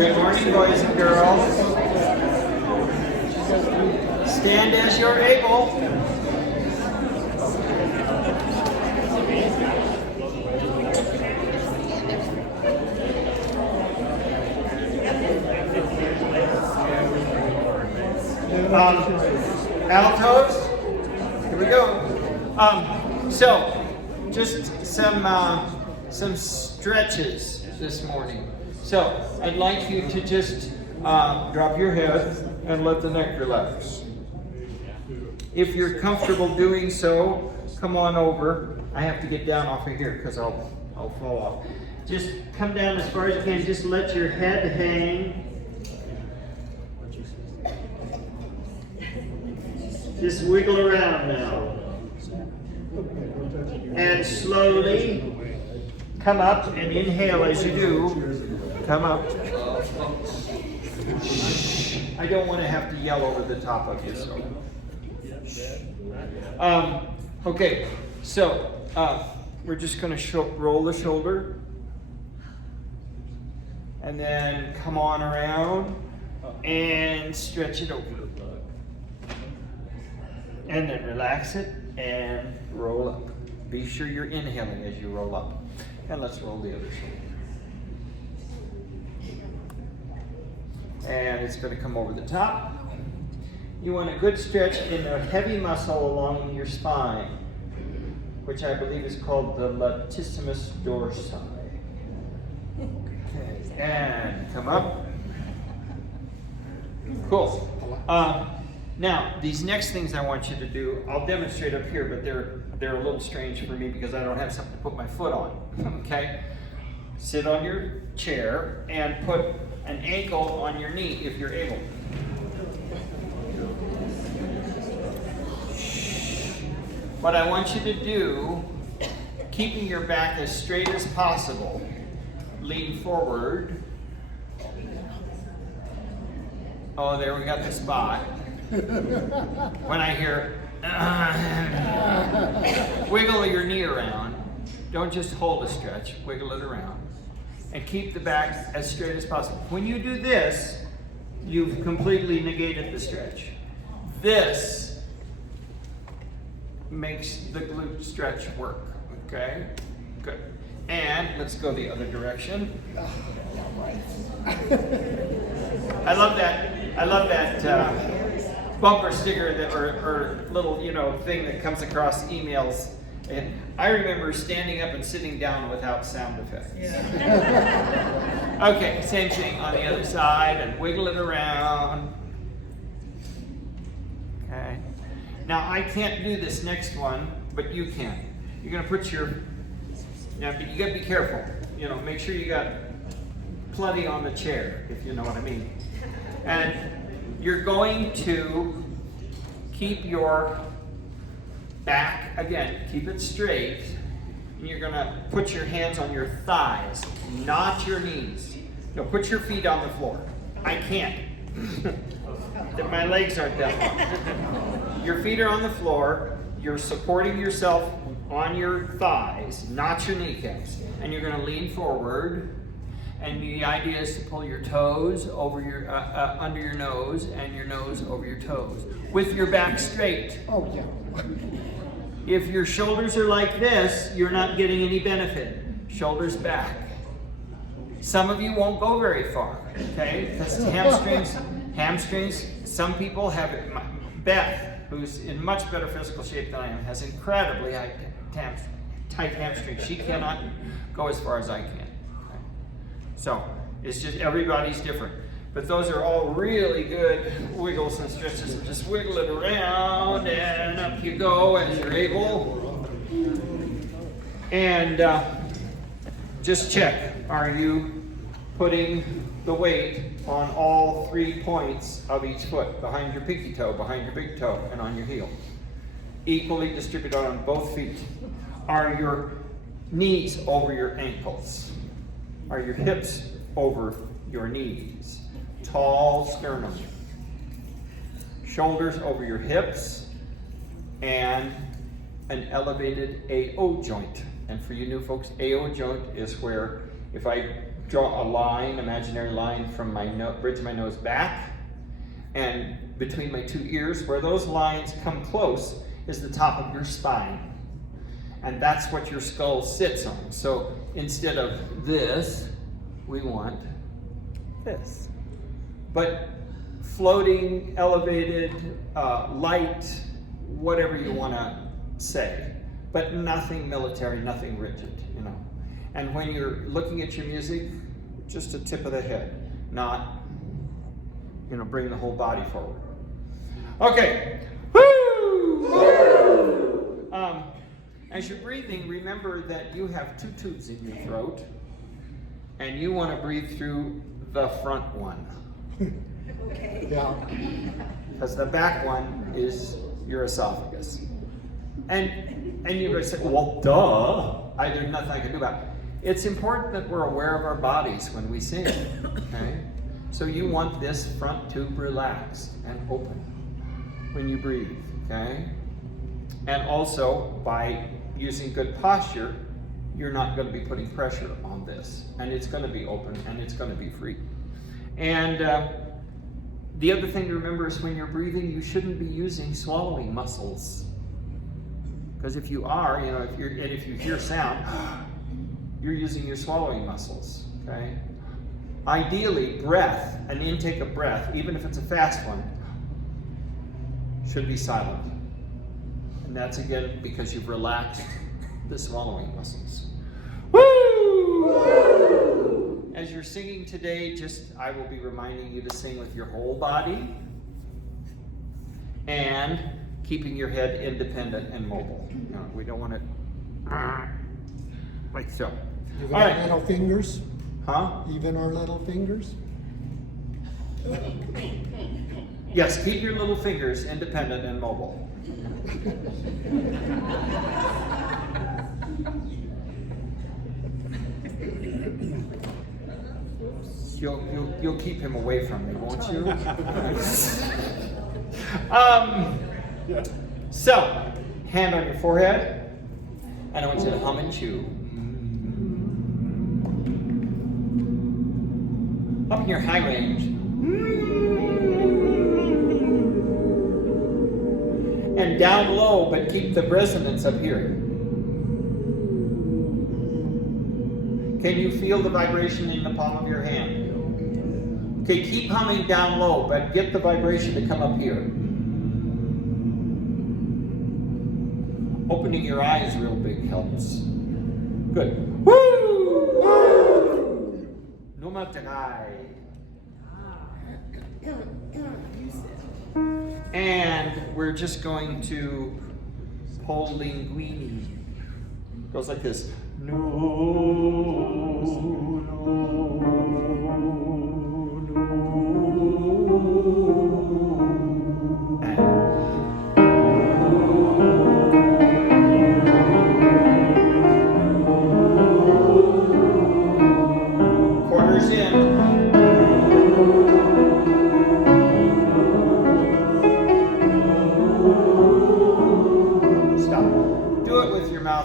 Good morning, boys and girls. Stand as you're able. Altos, here we go. So, just some stretches this morning. So, I'd like you to just drop your head and let the neck relax. If you're comfortable doing so, come on over. I have to get down off of here because I'll fall off. Just come down as far as you can. Just let your head hang. Just wiggle around now. And slowly come up and inhale as you do. Come up. I don't want to have to yell over the top of you. So. Okay, so we're just going to roll the shoulder. And then come on around and stretch it over. And then relax it and roll up. Be sure you're inhaling as you roll up. And let's roll the other shoulder. And it's going to come over the top. You want a good stretch in the heavy muscle along your spine, which I believe is called the latissimus dorsi. Okay, and come up. Cool. Now, these next things I want you to do, I'll demonstrate up here, but they're a little strange for me because I don't have something to put my foot on, okay? Sit on your chair and put an ankle on your knee if you're able. What I want you to do, keeping your back as straight as possible, lean forward. Oh, there we got the spot. When I hear, wiggle your knee around. Don't just hold a stretch, wiggle it around. And keep the back as straight as possible. When you do this, you've completely negated the stretch. This makes the glute stretch work, okay? Good. And let's go the other direction. I love that bumper sticker that or little thing that comes across emails. And I remember standing up and sitting down without sound effects. Yeah. Okay, same thing on the other side and wiggle it around. Okay. Now I can't do this next one, but you can. You're gonna put now you gotta be careful. Make sure you got plenty on the chair, if you know what I mean. And you're going to keep your back, again, keep it straight, and you're going to put your hands on your thighs, not your knees. Put your feet on the floor. I can't. My legs aren't that long. Your feet are on the floor, you're supporting yourself on your thighs, not your kneecaps, and you're going to lean forward. And the idea is to pull your toes over your under your nose and your nose over your toes with your back straight. Oh yeah. If your shoulders are like this, you're not getting any benefit. Shoulders back. Some of you won't go very far. Okay, that's hamstrings. Hamstrings. Some people have it. Beth, who's in much better physical shape than I am, has incredibly tight hamstrings. She cannot go as far as I can. So, it's just everybody's different. But those are all really good wiggles and stretches. So just wiggle it around and up you go as you're able. And just check, are you putting the weight on all 3 points of each foot? Behind your pinky toe, behind your big toe, and on your heel. Equally distributed on both feet. Are your knees over your ankles? Are your hips over your knees? Tall sternum. Shoulders over your hips and an elevated AO joint. And for you new folks, AO joint is where if I draw a line, imaginary line from my bridge of my nose back, and between my 2 ears, where those lines come close, is the top of your spine. And that's what your skull sits on. So instead of this, we want this. But floating, elevated, light, whatever you want to say. But nothing military, nothing rigid, you know. And when you're looking at your music, just a tip of the head, not, you know, bring the whole body forward. Okay. Woo! As you're breathing, remember that you have 2 tubes in your throat, and you want to breathe through the front one. Okay. Yeah. Because the back one is your esophagus. And you're going to say, well, duh. There's nothing I can do about it. It's important that we're aware of our bodies when we sing. Okay? So you want this front tube relaxed and open when you breathe. Okay? And also, by using good posture, you're not going to be putting pressure on this. And it's going to be open and it's going to be free. And the other thing to remember is when you're breathing, you shouldn't be using swallowing muscles. Because if you are, you know, if you hear sound, you're using your swallowing muscles, okay? Ideally, breath, an intake of breath, even if it's a fast one, should be silent. And that's again because you've relaxed the swallowing muscles. Woo! As you're singing today, I will be reminding you to sing with your whole body and keeping your head independent and mobile. You know, we don't want it like so. Even All our right. little fingers? Huh? Even our little fingers? Yes, keep your little fingers independent and mobile. You'll keep him away from me, won't you? So, hand on your forehead, and I want you to hum and chew. Up in your high range. And down low, but keep the resonance up here. Can you feel the vibration in the palm of your hand? Okay, keep humming down low, but get the vibration to come up here. Opening your eyes real big helps. Good. Woo! Woo! Nummer 3. And we're just going to Pol Linguini. Goes like this. No, no, no. And corners in.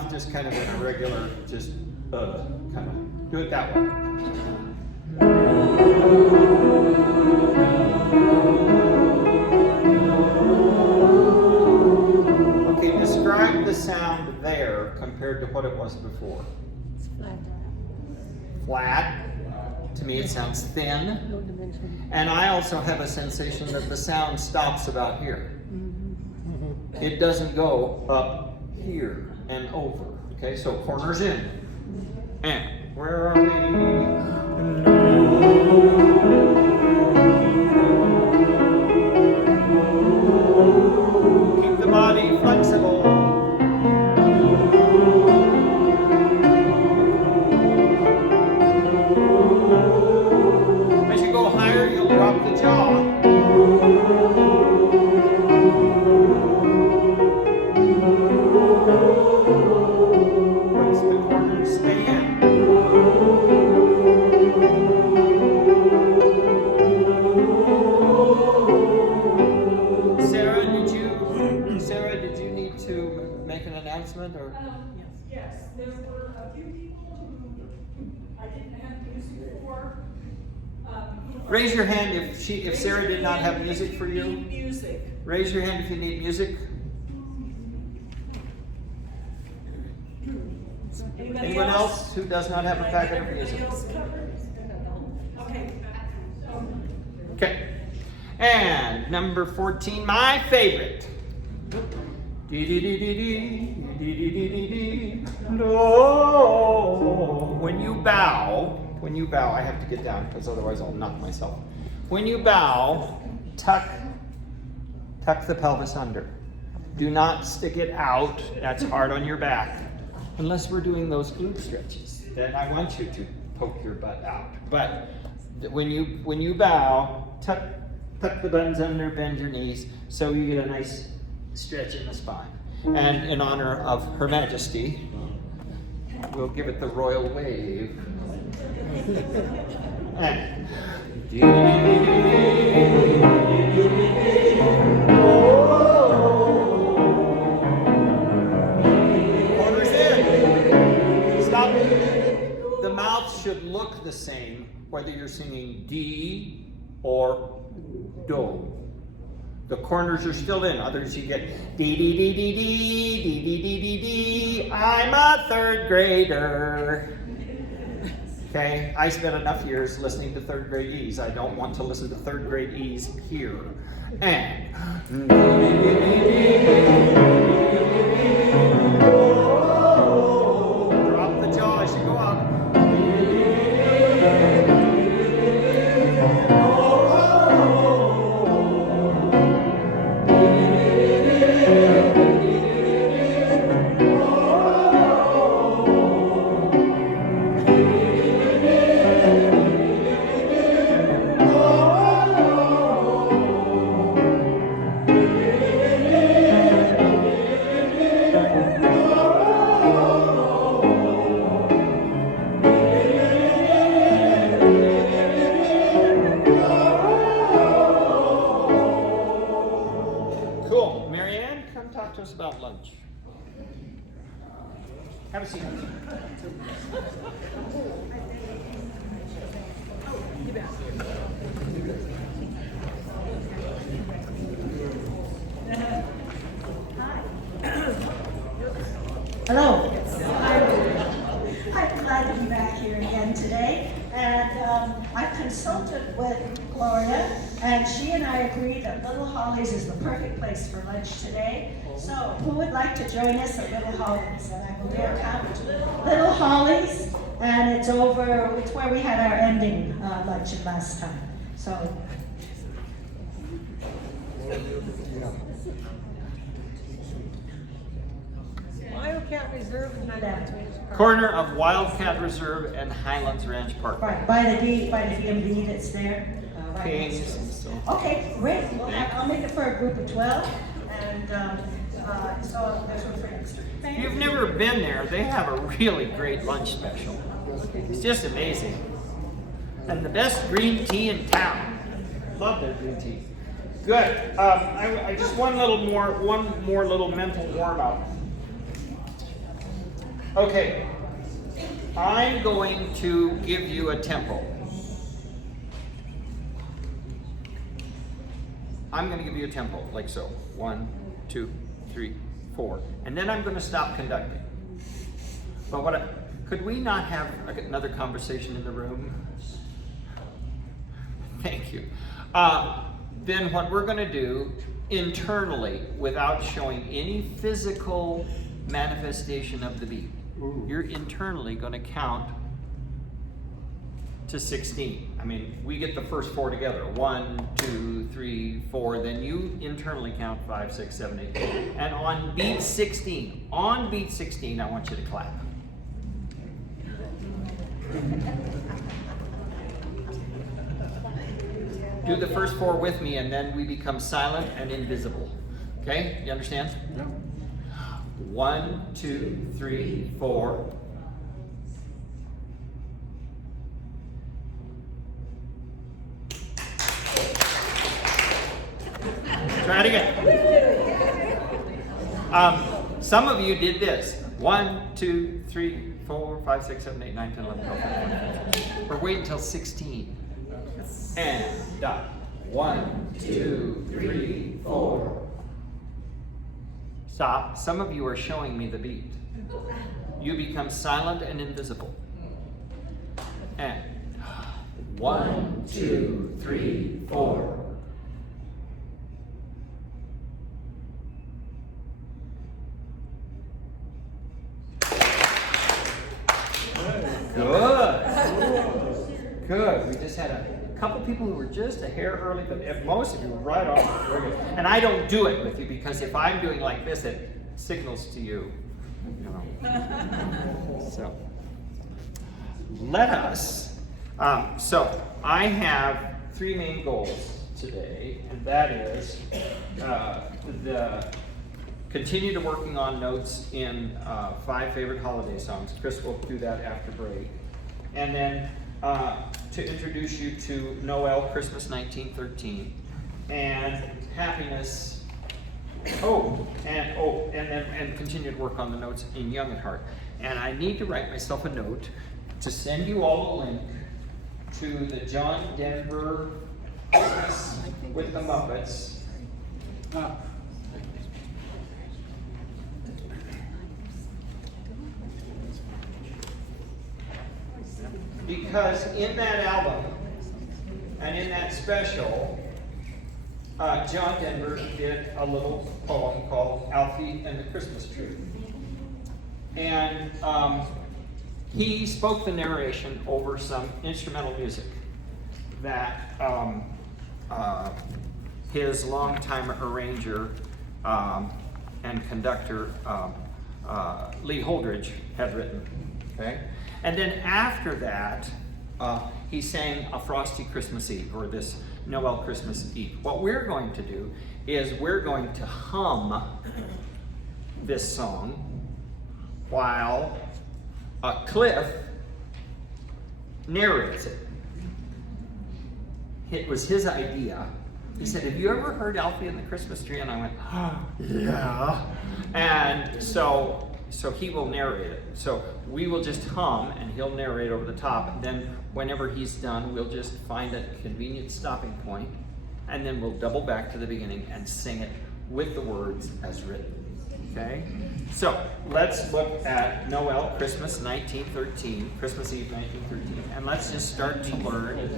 Just kind of in a regular, just kind of do it that way. Okay, describe the sound there compared to what it was before. It's flat. Flat. To me, it sounds thin. No dimension. And I also have a sensation that the sound stops about here. It doesn't go up here and over. Okay, so corners in. And where are we? Keep the body flexible. As you go higher, you'll drop the jaw. Yes, there were a few people who I didn't have music for. Raise your hand if Sarah did not have music for you. Need music. Raise your hand if you need music. Anybody Anyone else who does not have a packet of music? Everybody else covered? Okay. Okay. And number 14, my favorite. No. When you bow, I have to get down because otherwise I'll knock myself. When you bow, tuck the pelvis under. Do not stick it out. That's hard on your back. Unless we're doing those glute stretches. Then I want you to poke your butt out. But when you bow, tuck the buns under, bend your knees, so you get a nice stretch in the spine. And in honor of Her Majesty, we'll give it the royal wave. And corners in. Stop. The mouth should look the same whether you're singing D or Do. The corners are still in. Others you get D D D D D D D D D D. I'm a third grader. Okay, I spent enough years listening to third grade E's. I don't want to listen to third grade E's here. And drop the jaw as you go up. Cool. Marianne, come talk to us about lunch. Have a seat. Hello. I'm glad to be back here again today. And I've consulted with Gloria, and she and I agreed that Little Hollies is the perfect place for lunch today. So who would like to join us at Little Hollies? And I will dare count Little Hollies, and it's where we had our ending luncheon last time. So. Wildcat Reserve and Highlands Ranch Park. Corner of Wildcat Reserve and Highlands Ranch Park. Right, by the DMV that's there. Right next to Kings it. and so. Okay, great. I'll make it for a group of 12, and so there's one for next week. If you've never been there, they have a really great lunch special. It's just amazing. And the best green tea in town. Love their green tea. Good. I just one more little mental warm up. Okay. I'm going to give you a tempo. I'm going to give you a tempo, like so. 1, 2, 3, 4. And then I'm going to stop conducting. But could we not have another conversation in the room? Thank you. Then what we're going to do internally, without showing any physical manifestation of the beat, you're internally going to count to 16. I mean, we get the first 4 together. 1, 2, 3, 4. Then you internally count 5, 6, 7, 8. And on beat 16, I want you to clap. Do the first 4 with me, and then we become silent and invisible. Okay? You understand? No. 1, 2, 3, 4. Try it again. Some of you did this. 1, 2, 3, 4, 5, 6, 7, 8, 9, 10, 11, 12, 13, 14. Or wait until 16. And done. 1, 2, 3, 4. Stop. Some of you are showing me the beat. You become silent and invisible. And 1, 2, 3, 4. Good. Good. We just had a couple people who were just a hair early, but most of you were right on. Very good. And I don't do it with you because if I'm doing like this, it signals to you. You know. So let us. So I have 3 main goals today, and that is continue to working on notes in 5 favorite holiday songs. Chris will do that after break. And then to introduce you to Noel, Christmas 1913, and Happiness. And continue to work on the notes in Young at Heart. And I need to write myself a note to send you all a link to the John Denver Christmas with the Muppets. Because in that album and in that special, John Denver did a little poem called Alfie and the Christmas Tree. And he spoke the narration over some instrumental music that his longtime arranger and conductor, Lee Holdridge, had written. Okay? And then after that, he sang A Frosty Christmas Eve, or this Noel Christmas Eve. What we're going to do is we're going to hum this song while Cliff narrates it. It was his idea. He said, "Have you ever heard Alfie and the Christmas Tree?" And I went, "Oh, yeah." And so he will narrate it. So we will just hum and he'll narrate over the top. And then whenever he's done, we'll just find a convenient stopping point, and then we'll double back to the beginning and sing it with the words as written. Okay? So let's look at Noel, Christmas 1913, Christmas Eve 1913, and let's just start to learn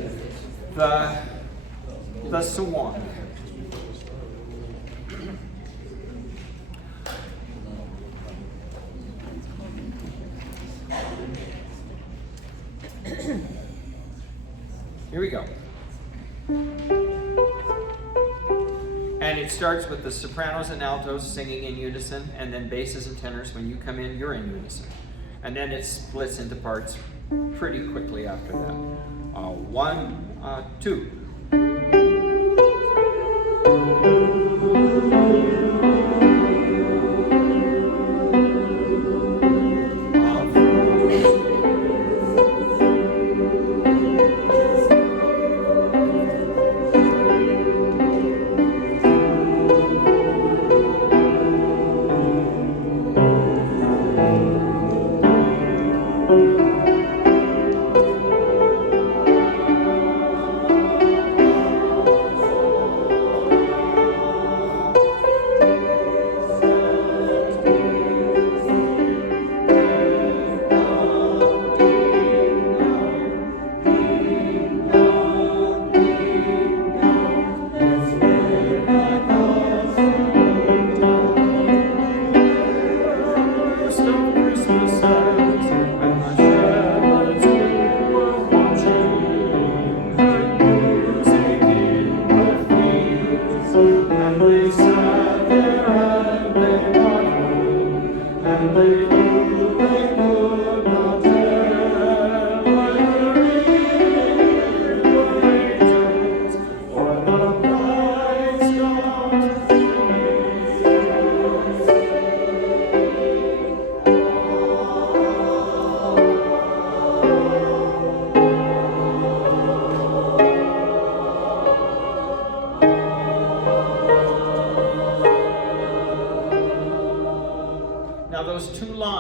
the song. Here we go. And it starts with the sopranos and altos singing in unison, and then basses and tenors. When you come in, you're in unison. And then it splits into parts pretty quickly after that. 1, 2.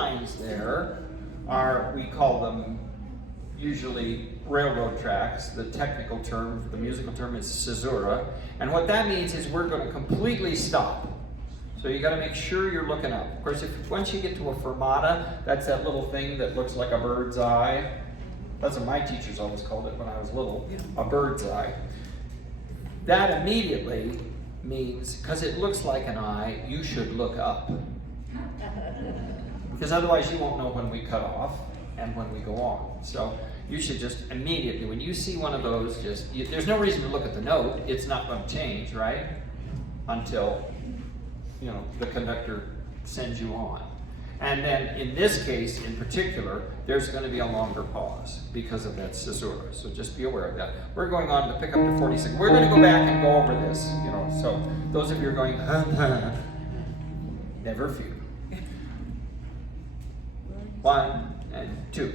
lines there are, we call them usually railroad tracks. The technical term, the musical term is caesura. And what that means is we're going to completely stop. So you got to make sure you're looking up. Of course, once you get to a fermata, that's that little thing that looks like a bird's eye. That's what my teachers always called it when I was little, a bird's eye. That immediately means, because it looks like an eye, you should look up. Because otherwise you won't know when we cut off and when we go on. So you should just immediately, when you see one of those, there's no reason to look at the note. It's not going to change, right? Until, the conductor sends you on. And then in this case in particular, there's going to be a longer pause because of that caesura. So just be aware of that. We're going on to pick up to 46. We're going to go back and go over this, so those of you are going, never fear. 1 and 2.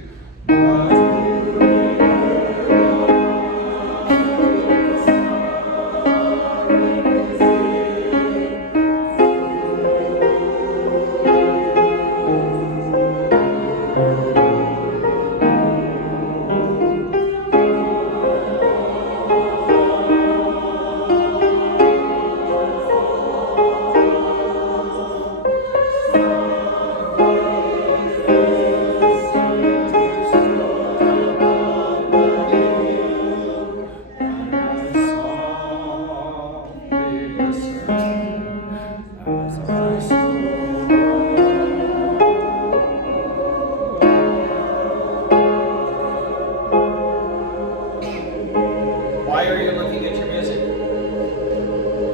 Why are you looking at your music?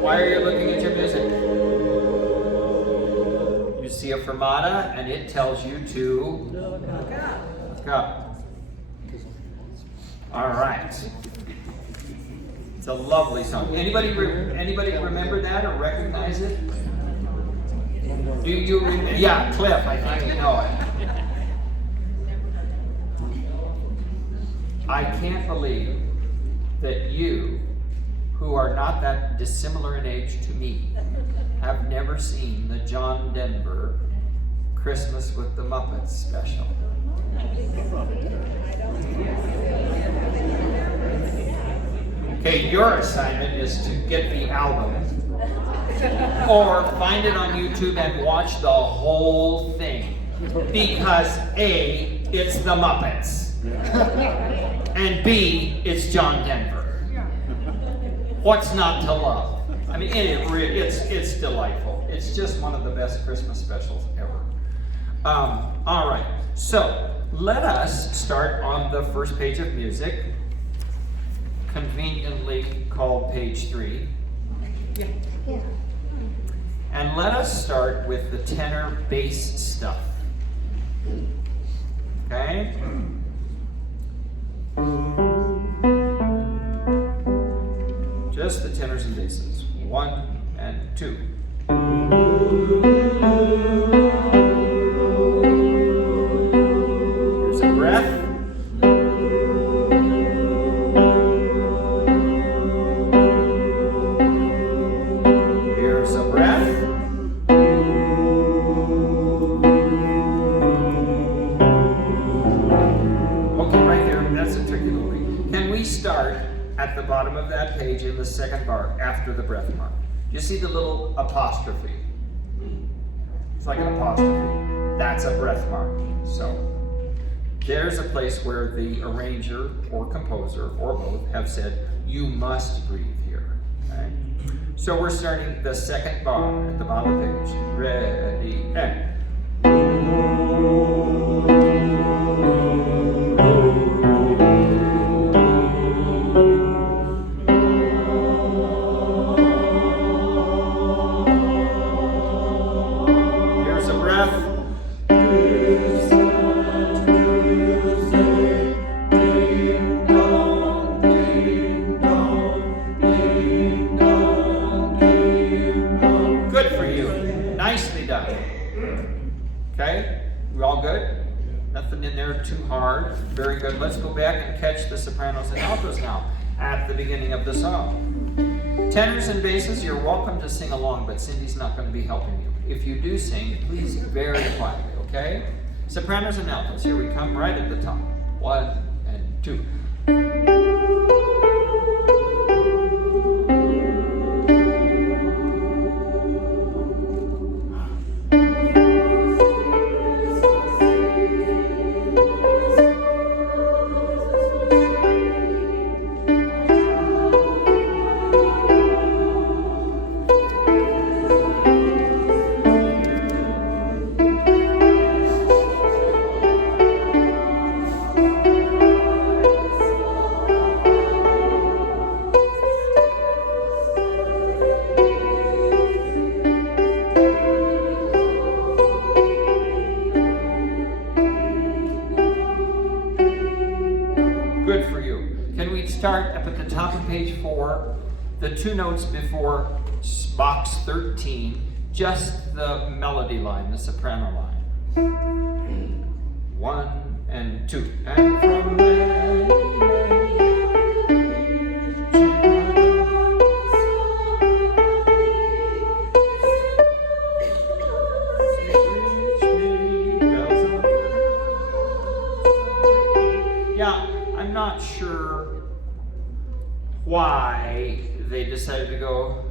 Why are you looking at your music? You see a fermata and it tells you to look up. All right. It's a lovely song. Anybody remember that or recognize it? Do you remember? Yeah, Cliff, I think you know it. I can't believe that you, who are not that dissimilar in age to me, have never seen the John Denver Christmas with the Muppets special. Okay, your assignment is to get the album or find it on YouTube and watch the whole thing. Because A, it's the Muppets. And B, it's John Denver. What's not to love? I mean, it's delightful. It's just one of the best Christmas specials ever. All right, so let us start on the first page of music, conveniently called page 3. Yeah. And let us start with the tenor bass stuff. Okay? Just the tenors and basses. 1 and 2. Here's a breath. Here's a breath. Okay, right there. That's a tricky little thing. Can we start at the bottom of that page in the second bar after the breath mark? You see the little apostrophe? It's like an apostrophe. That's a breath mark. So there's a place where the arranger or composer or both have said, you must breathe here. Okay? So we're starting the second bar at the bottom of the page. Ready, and. Too hard. Very good. Let's go back and catch the sopranos and altos now at the beginning of the song. Tenors and basses, you're welcome to sing along, but Cindy's not going to be helping you. If you do sing, please very quietly, okay? Sopranos and altos. Here we come right at the top. 1 and 2. Good for you. Can we start up at the top of page 4, the 2 notes before box 13, just the melody line, the soprano line. 1 and 2. And from yeah, I'm not sure why they decided to go,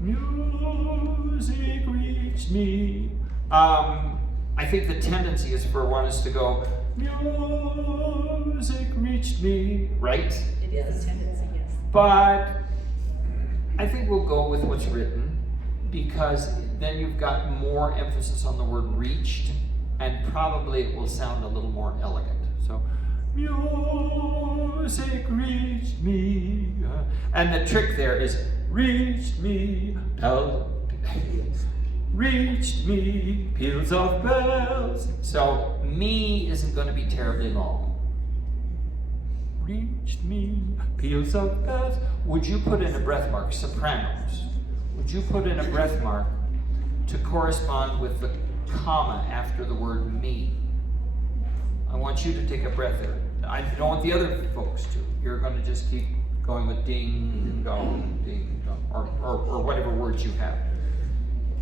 music reached me. I think the tendency is for one is to go, music reached me, right? It is a tendency, yes. But I think we'll go with what's written because then you've got more emphasis on the word reached and probably it will sound a little more elegant. So, music reached me. And the trick there is reached me, reached me, peals of bells. So, me isn't going to be terribly long. Reached me, peals of bells. Would you put in a breath mark, sopranos? Would you put in a breath mark to correspond with the comma after the word me? I want you to take a breath there. I don't want the other folks to. You're going to just keep going with ding, dong, or whatever words you have.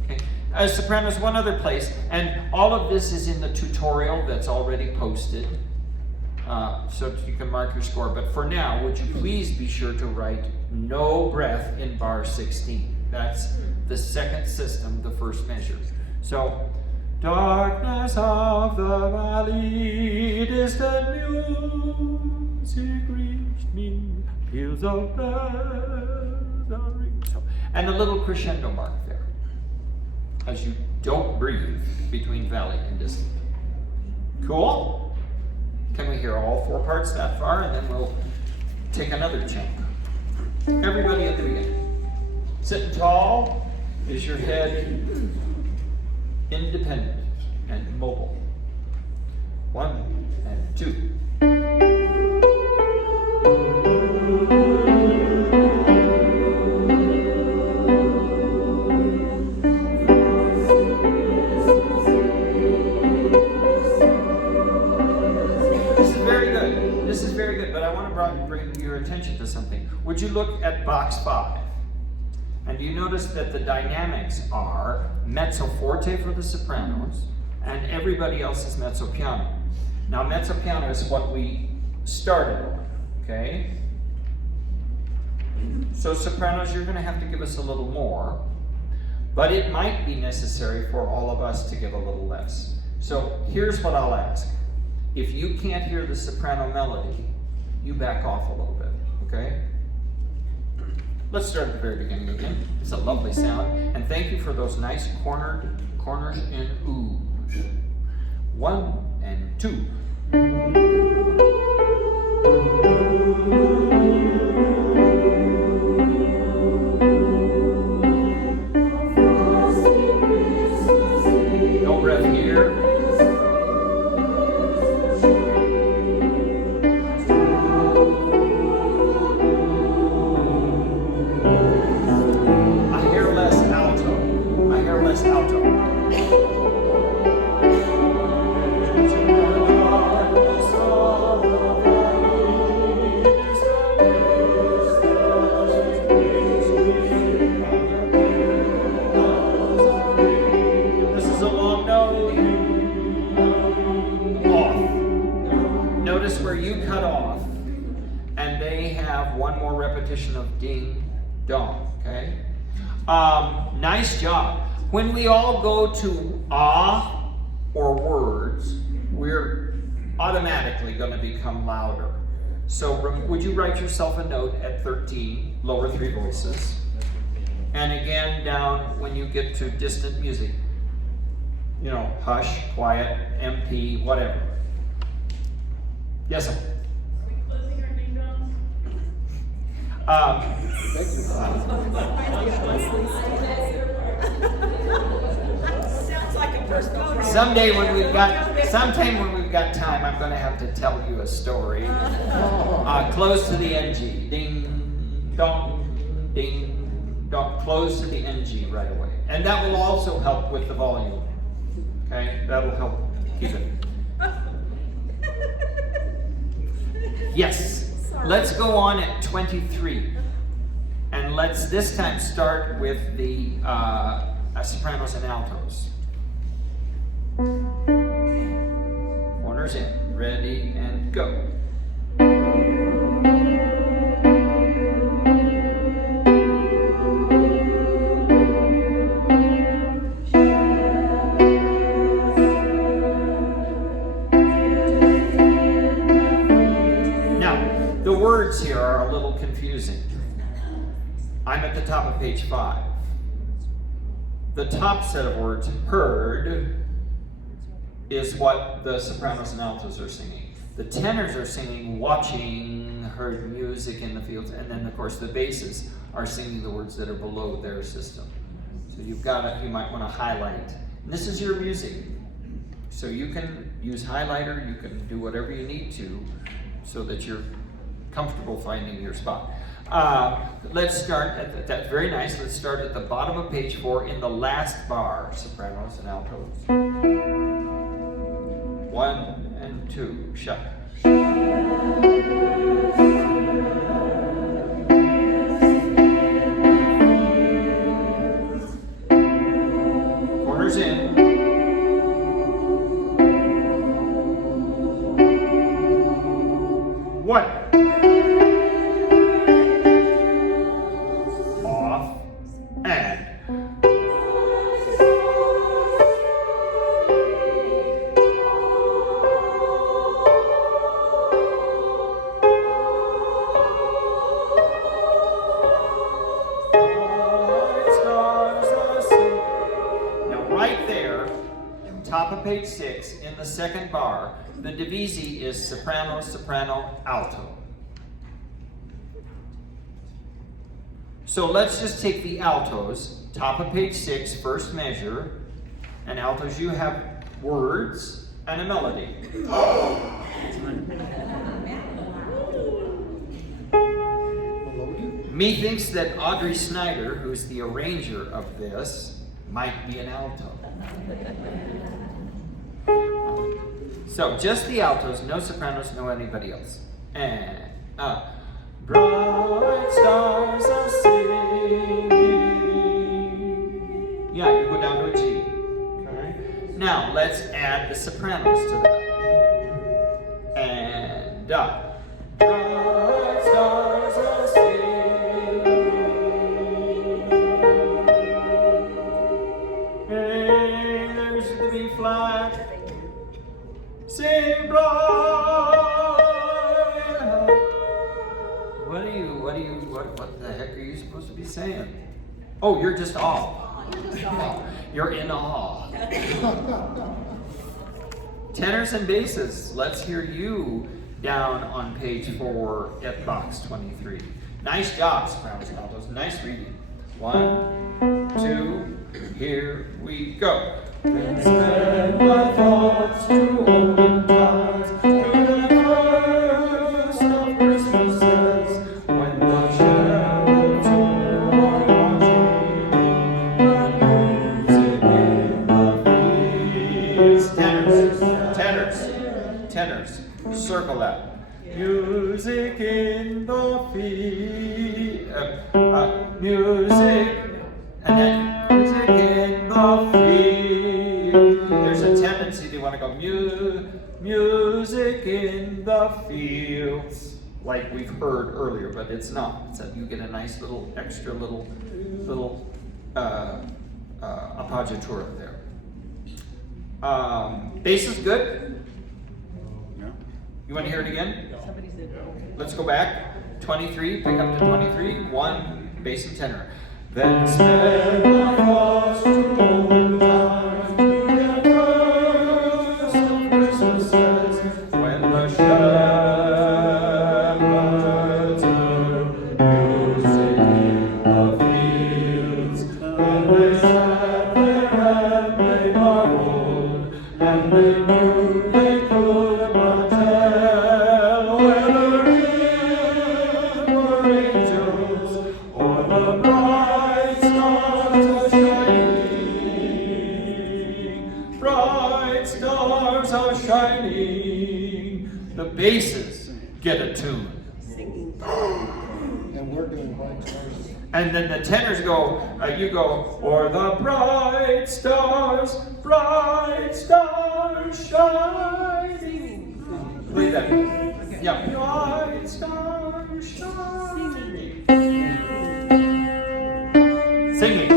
Okay. As sopranos, one other place, and all of this is in the tutorial that's already posted, so you can mark your score. But for now, would you please be sure to write no breath in bar 16. That's the second system, the first measure. So, darkness of the valley, distant music reached me, peals of bells are ringing. So, and a little crescendo mark there, as you don't breathe between valley and distant. Cool? Can we hear all 4 parts that far, and then we'll take another chunk. Everybody at the beginning. Sitting tall, is your head independent and mobile. 1 and 2. This is very good. This is very good, but I want to bring your attention to something. Would you look at box 5? And you notice that the dynamics are mezzo forte for the sopranos, and everybody else is mezzo piano. Now, mezzo piano is what we started on, okay? So sopranos, you're going to have to give us a little more, but it might be necessary for all of us to give a little less. So here's what I'll ask. If you can't hear the soprano melody, you back off a little bit, okay? Let's start at the very beginning again. It's a lovely sound. And thank you for those nice corners in oohs. 1 and 2. No breath here. notice where you cut off, and they have one more repetition of ding, dong, okay? Nice job. When we all go to ah or words, we're automatically going to become louder. So would you write yourself a note at 13, lower 3 voices? And again down when you get to distant music. You know, hush, quiet, MP, whatever. Yes, sir. Are we closing our ding dongs? Sounds like a personal problem. Sometime when we've got time, I'm going to have to tell you a story. Close to the NG. Ding, dong, ding, dong. Close to the NG right away. And that will also help with the volume. Okay? That'll help keep it. Yes. Let's go on at 23. And let's this time start with the sopranos and altos. Corners in. Ready and go. The words here are a little confusing. I'm at the top of page 5. The top set of words, heard, is what the sopranos and altos are singing. The tenors are singing watching, heard music in the fields, and then of course the basses are singing the words that are below their system. So you might want to highlight. And this is your music. So you can use highlighter, you can do whatever you need to so that you're comfortable finding your spot. Let's start that's very nice. Let's start at the bottom of page 4 in the last bar, sopranos and altos. 1 and 2, shut. Corners in. What? Off and. Now right there, top of page 6, in the second bar, the divisi is soprano, soprano, alto. So let's just take the altos, top of page 6, first measure, and altos, you have words and a melody. Methinks that Audrey Snyder, who's the arranger of this, might be an alto. So just the altos, no sopranos, no anybody else. And bright stars are singing. Yeah, you go down to a G. Okay. Now let's add the sopranos to that. And bright stars are singing. Hey, there's the B flat. Sing bright. What the heck are you supposed to be saying? Oh, you're just awe. You're in awe. Tenors and basses, let's hear you down on page 4 at box 23. Nice job, sopranos and altos. Nice reading. 1, 2, here we go. And send my thoughts to olden times, to the first of Christmases, when the shepherds were watching the music in the fields. Tenors, circle that. Music in the field, music, and then music in the field. There's a tendency to want to go go music in the fields, like we've heard earlier, but it's not. It's that you get a nice little extra little appoggiatura there. Bass is good. You want to hear it again? Somebody said no. Let's go back. 23, pick up to 23. 1, bass and tenor. Then sped my thoughts to old times, to the first of Christmases, when the shepherds heard music in the fields, and they sat there and they marveled, and they knew they could not tell whether it were angels or the bright stars are shining. Bright stars are shining. The basses get a tune. Singing. And we're doing white stars. And then the tenors go, you go, or the bright stars shining. Play that. Yeah. Bright stars shining. Singing.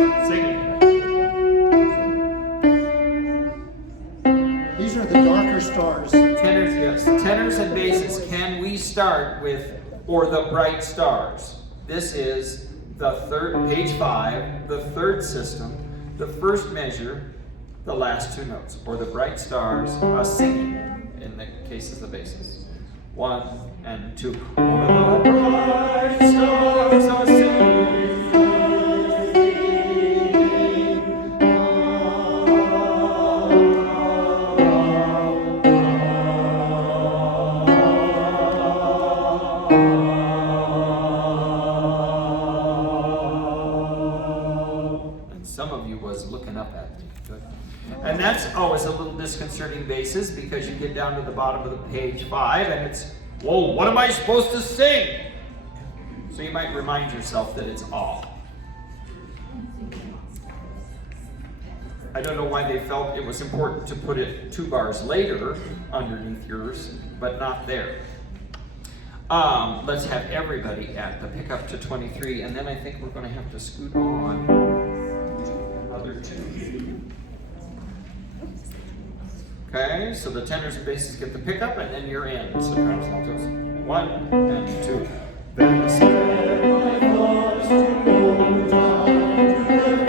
These are the darker stars. Tenors, yes. Tenors and basses. Can we start with, or the bright stars? This is the third, page 5, the third system, the first measure, the last 2 notes, or the bright stars are singing, in the case of the basses. 1 and 2. Or the bright stars are singing. Some of you was looking up at me. Good. And that's always a little disconcerting basis because you get down to the bottom of the page 5 and it's, whoa, what am I supposed to sing? So you might remind yourself that it's all. I don't know why they felt it was important to put it 2 bars later underneath yours, but not there. Let's have everybody at the pickup to 23, and then I think we're going to have to scoot on another 2. Okay, so the tenors and basses get the pickup, and then you're in. Sopranos, altos. 1 and 2. Then sped my thoughts to old times, to the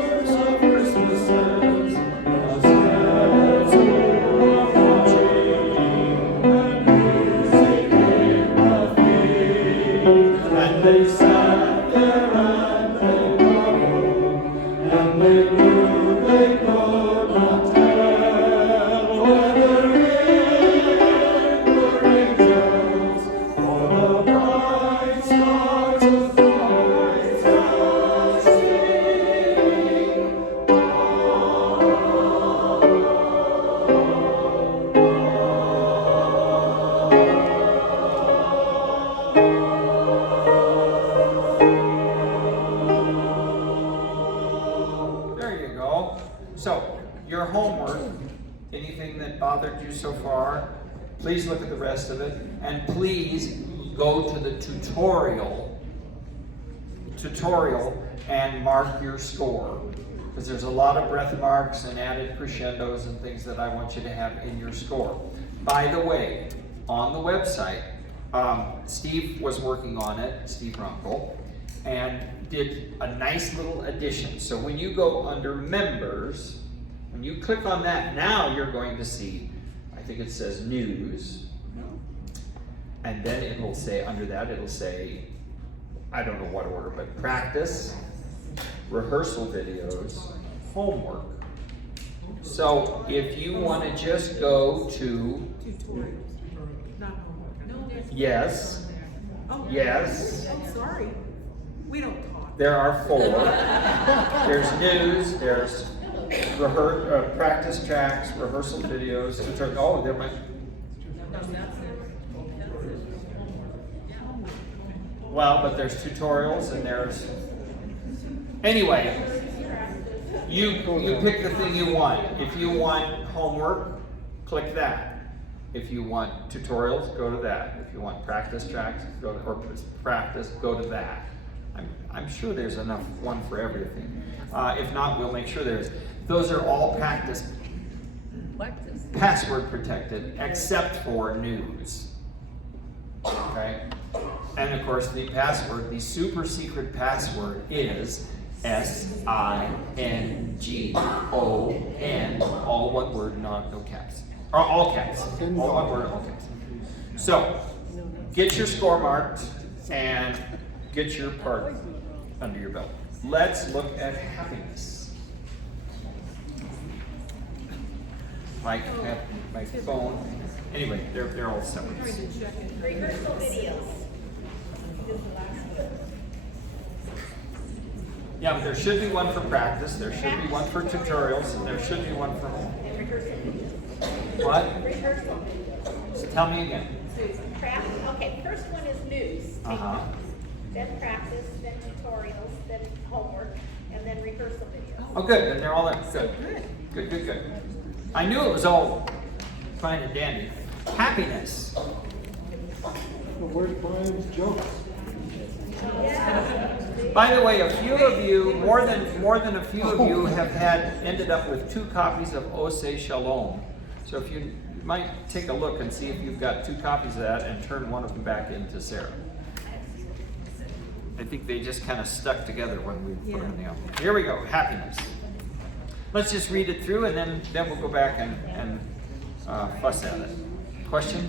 first of Christmases, as heads were watching, and music in the field, and they sat there and they marveled, and they knew they could not tell whether it were angels or the bright stars of bright stars singing. There you go. So, your homework, anything that bothered you so far, please look at the rest of it, and please go to the tutorial and mark your score, because there's a lot of breath marks and added crescendos and things that I want you to have in your score. By the way, on the website, Steve was working on it, Steve Runkle, and did a nice little addition. So when you go under members, when you click on that, now you're going to see, I think it says news, and then it'll say, under that it'll say, I don't know what order, but practice, rehearsal videos, homework. So if you want to just go to, Tutorials, not homework. No, yes, Oh, yes, I'm sorry. We don't talk. there are 4. There's news, there's practice tracks, rehearsal videos, oh, there might. Well, but there's tutorials and there's, anyway, You pick the thing you want. If you want homework, click that. If you want tutorials, go to that. If you want practice tracks, go to, or practice, go to that. I'm sure there's enough one for everything. If not, we'll make sure there's. Those are all password protected, except for news. Okay? And of course, the password, the super secret password is SINGON, all one word, no caps. Or all caps. All one word, all caps. So, get your score marked and get your part under your belt. Let's look at happiness. My phone. Anyway, they're all separate. Rehearsal videos. Yeah, but there should be one for practice, there should be one for tutorials, and there should be one for home. And rehearsal videos. What? Rehearsal videos. So tell me again. Okay, first one is news. Then practice, then tutorials, then homework, and then rehearsal videos. Oh, good, and they're all there. Good. Good. I knew it was all fine and dandy. Happiness. But where's Brian's jokes? By the way, a few of you, more than a few of you, have ended up with 2 copies of Ose Shalom. So if you might take a look and see if you've got 2 copies of that and turn one of them back into Sarah. I think they just kind of stuck together when we put them in the album. Here we go, happiness. Let's just read it through and then we'll go back and fuss at it. Question?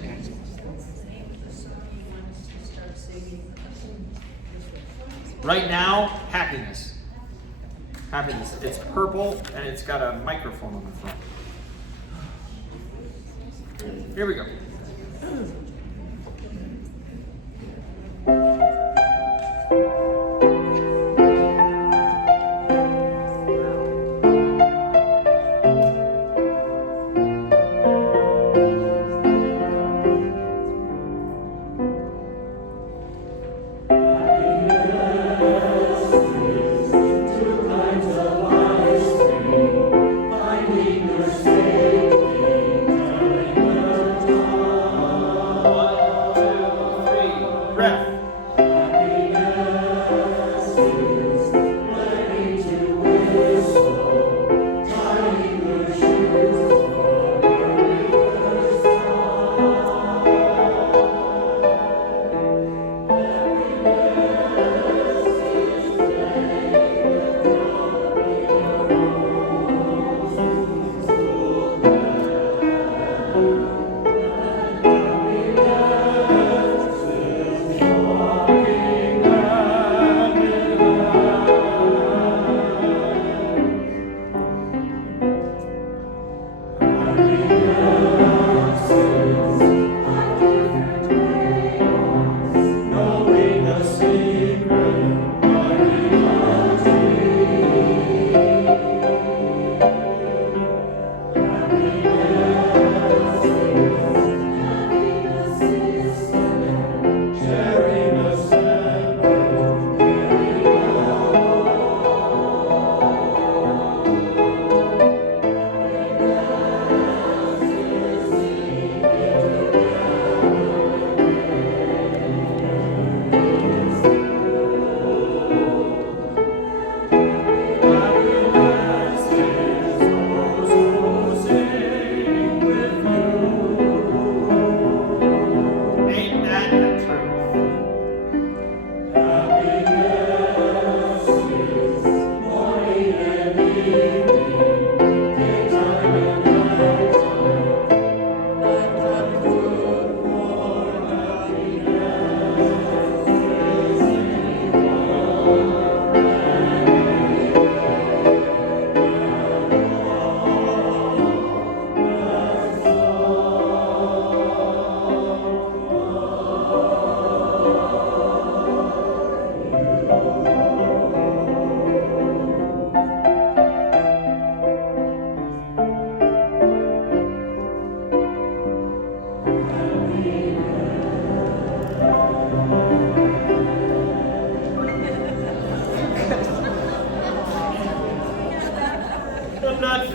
Right now, happiness. Happiness. It's purple and it's got a microphone on the front. Here we go.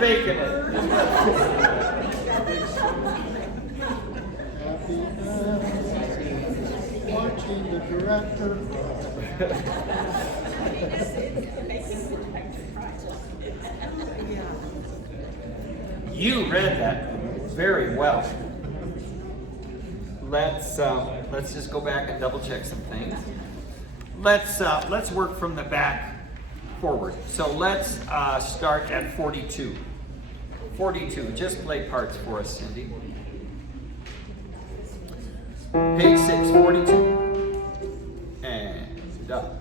faking it. Happiness, watching the director. You read that very well. Let's just go back and double check some things. Let's work from the back forward. So let's start at 42. 42. Just play parts for us, Cindy. Page 6, 42. And up.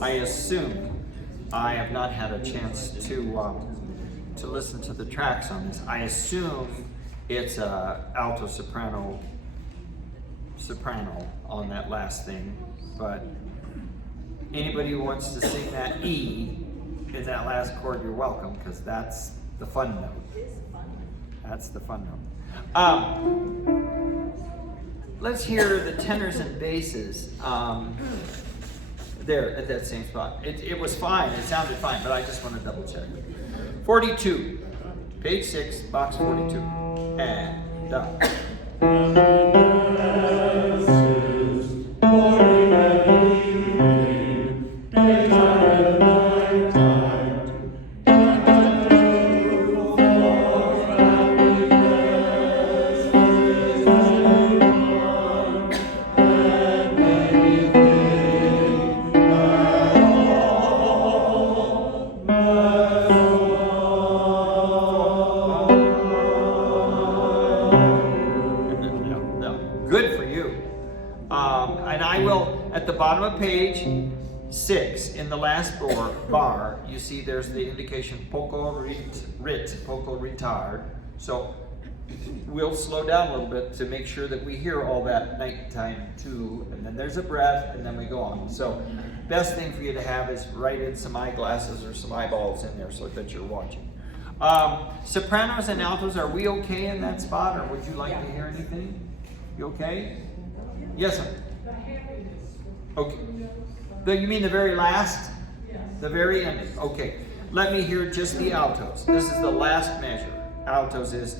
I assume I have not had a chance to listen to the tracks on this. I assume it's alto soprano on that last thing, but anybody who wants to sing that E in that last chord, you're welcome, because that's the fun note. That's the fun note. Let's hear the tenors and basses. There, at that same spot. It was fine, it sounded fine, but I just want to double check. 42, page 6, box 42, and up. Good for you. And I will, at the bottom of page 6, in the last bar, you see there's the indication poco retard. So we'll slow down a little bit to make sure that we hear all that nighttime too. And then there's a breath, and then we go on. So best thing for you to have is write in some eyeglasses or some eyeballs in there so that you're watching. Sopranos and altos, are we okay in that spot, or would you like to hear anything? You okay? Yes, sir. Okay. You mean the very last? The very end? Okay. Let me hear just the altos. This is the last measure. Altos is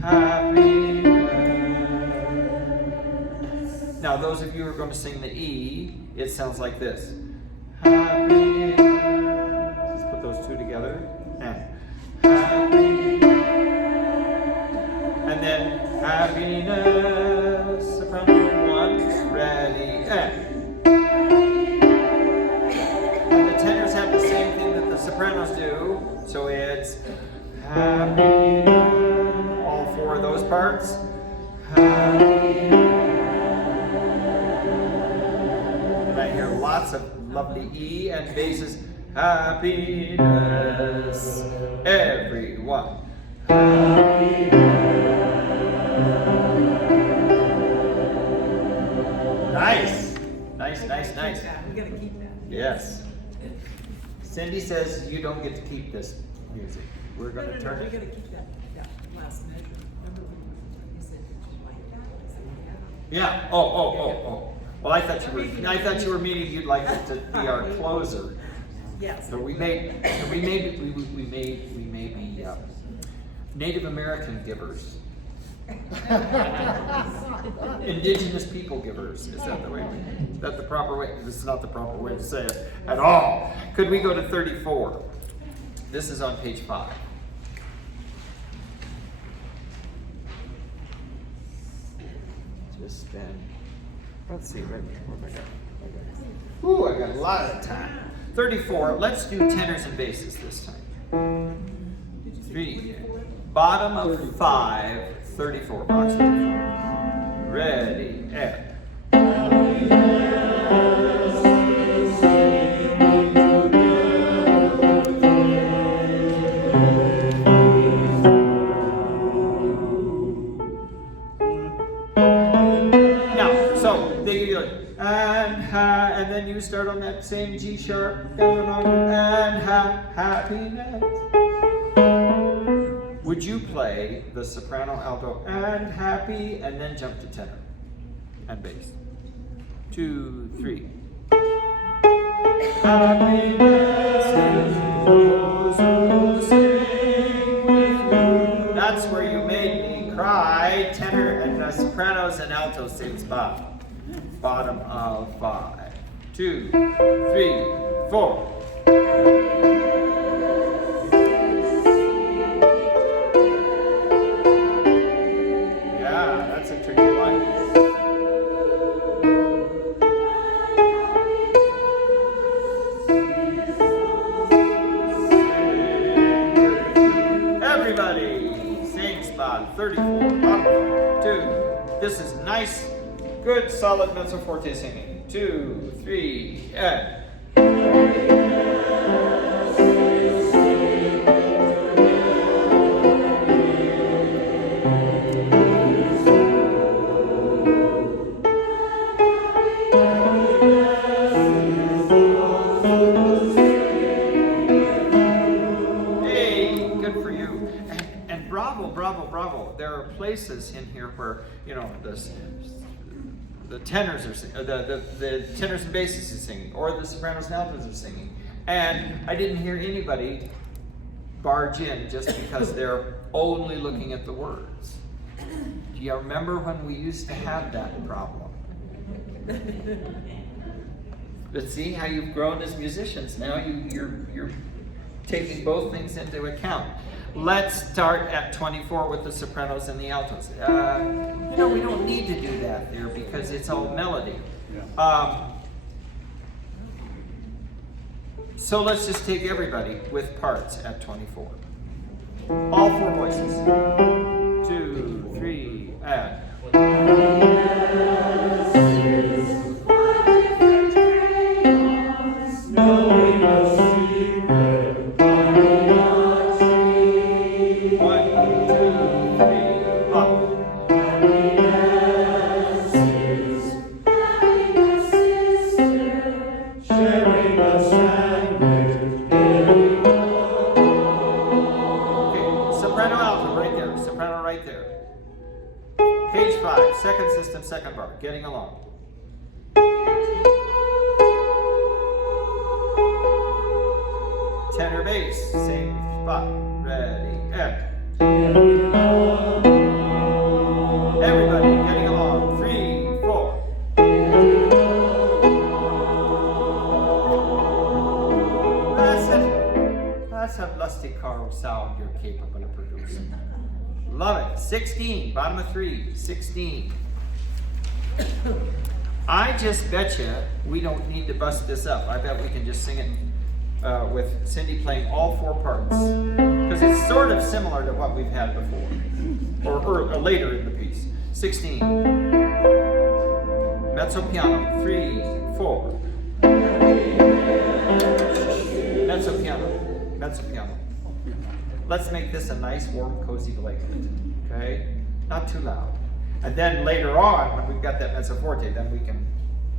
happiness. Now, those of you who are going to sing the E, it sounds like this. Happiness. Let's put those two together. And happiness. And then happiness. Soprano 1, ready, and. And the tenors have the same thing that the sopranos do. So it's happiness. All four of those parts. And I hear lots of lovely E and basses. Happiness. Everyone. Nice. Nice, nice, nice. We gotta keep that. Yes. Cindy says you don't get to keep this music. We're going to turn We it. gotta keep that last measure. Remember when you said, did you like that? I said, yeah. Yeah. Oh. Well, I thought you were meaning you'd like it to be our closer. Yes. So we may be Native American givers. Indigenous people givers. Is that the way? Is that the proper way? This is not the proper way to say it at all. Could we go to 34? This is on page 5. Just let's see, right where am I going? Ooh, I got a lot of time. 34. Let's do tenors and basses this time. 3. Bottom of 5. 34. Box 34. Ready, and. And then you start on that same G sharp, down and on, and happiness. Would you play the soprano, alto, and happy, and then jump to tenor and bass? 2, 3. Happiness is those who sing with you. That's where you made me cry. Tenor and the sopranos and altos same spot. Bottom of 5. 2, 3, 4. Yeah, that's a tricky one. Everybody, same spot. 34. Bottom of 5. 2. This is nice. Good, solid mezzo forte singing. 2, 3, and. Hey, good for you. And bravo, bravo, bravo. There are places in here where, you know, the tenors are the tenors and basses are singing, or the sopranos and altos are singing, and I didn't hear anybody barge in just because they're only looking at the words. Do you remember when we used to have that problem? But see how you've grown as musicians. Now you're taking both things into account. Let's start at 24 with the sopranos and the altos. You know, we don't need to do that there because it's all melody. So let's just take everybody with parts at 24. All 4 voices. 2, 3, and. Page 5, second system, second bar, getting along. Tenor bass, same spot, ready, and. Everybody getting along, 3, 4. That's a lusty car sound you're capable of producing. Love it. 16, bottom of 3, 16. I just bet you we don't need to bust this up. I bet we can just sing it with Cindy playing all 4 parts. Because it's sort of similar to what we've had before. Or later in the piece. 16. Mezzo piano, 3, 4. Mezzo piano, mezzo piano. Let's make this a nice, warm, cozy blanket, okay? Not too loud. And then later on, when we've got that mezzo forte, then we can,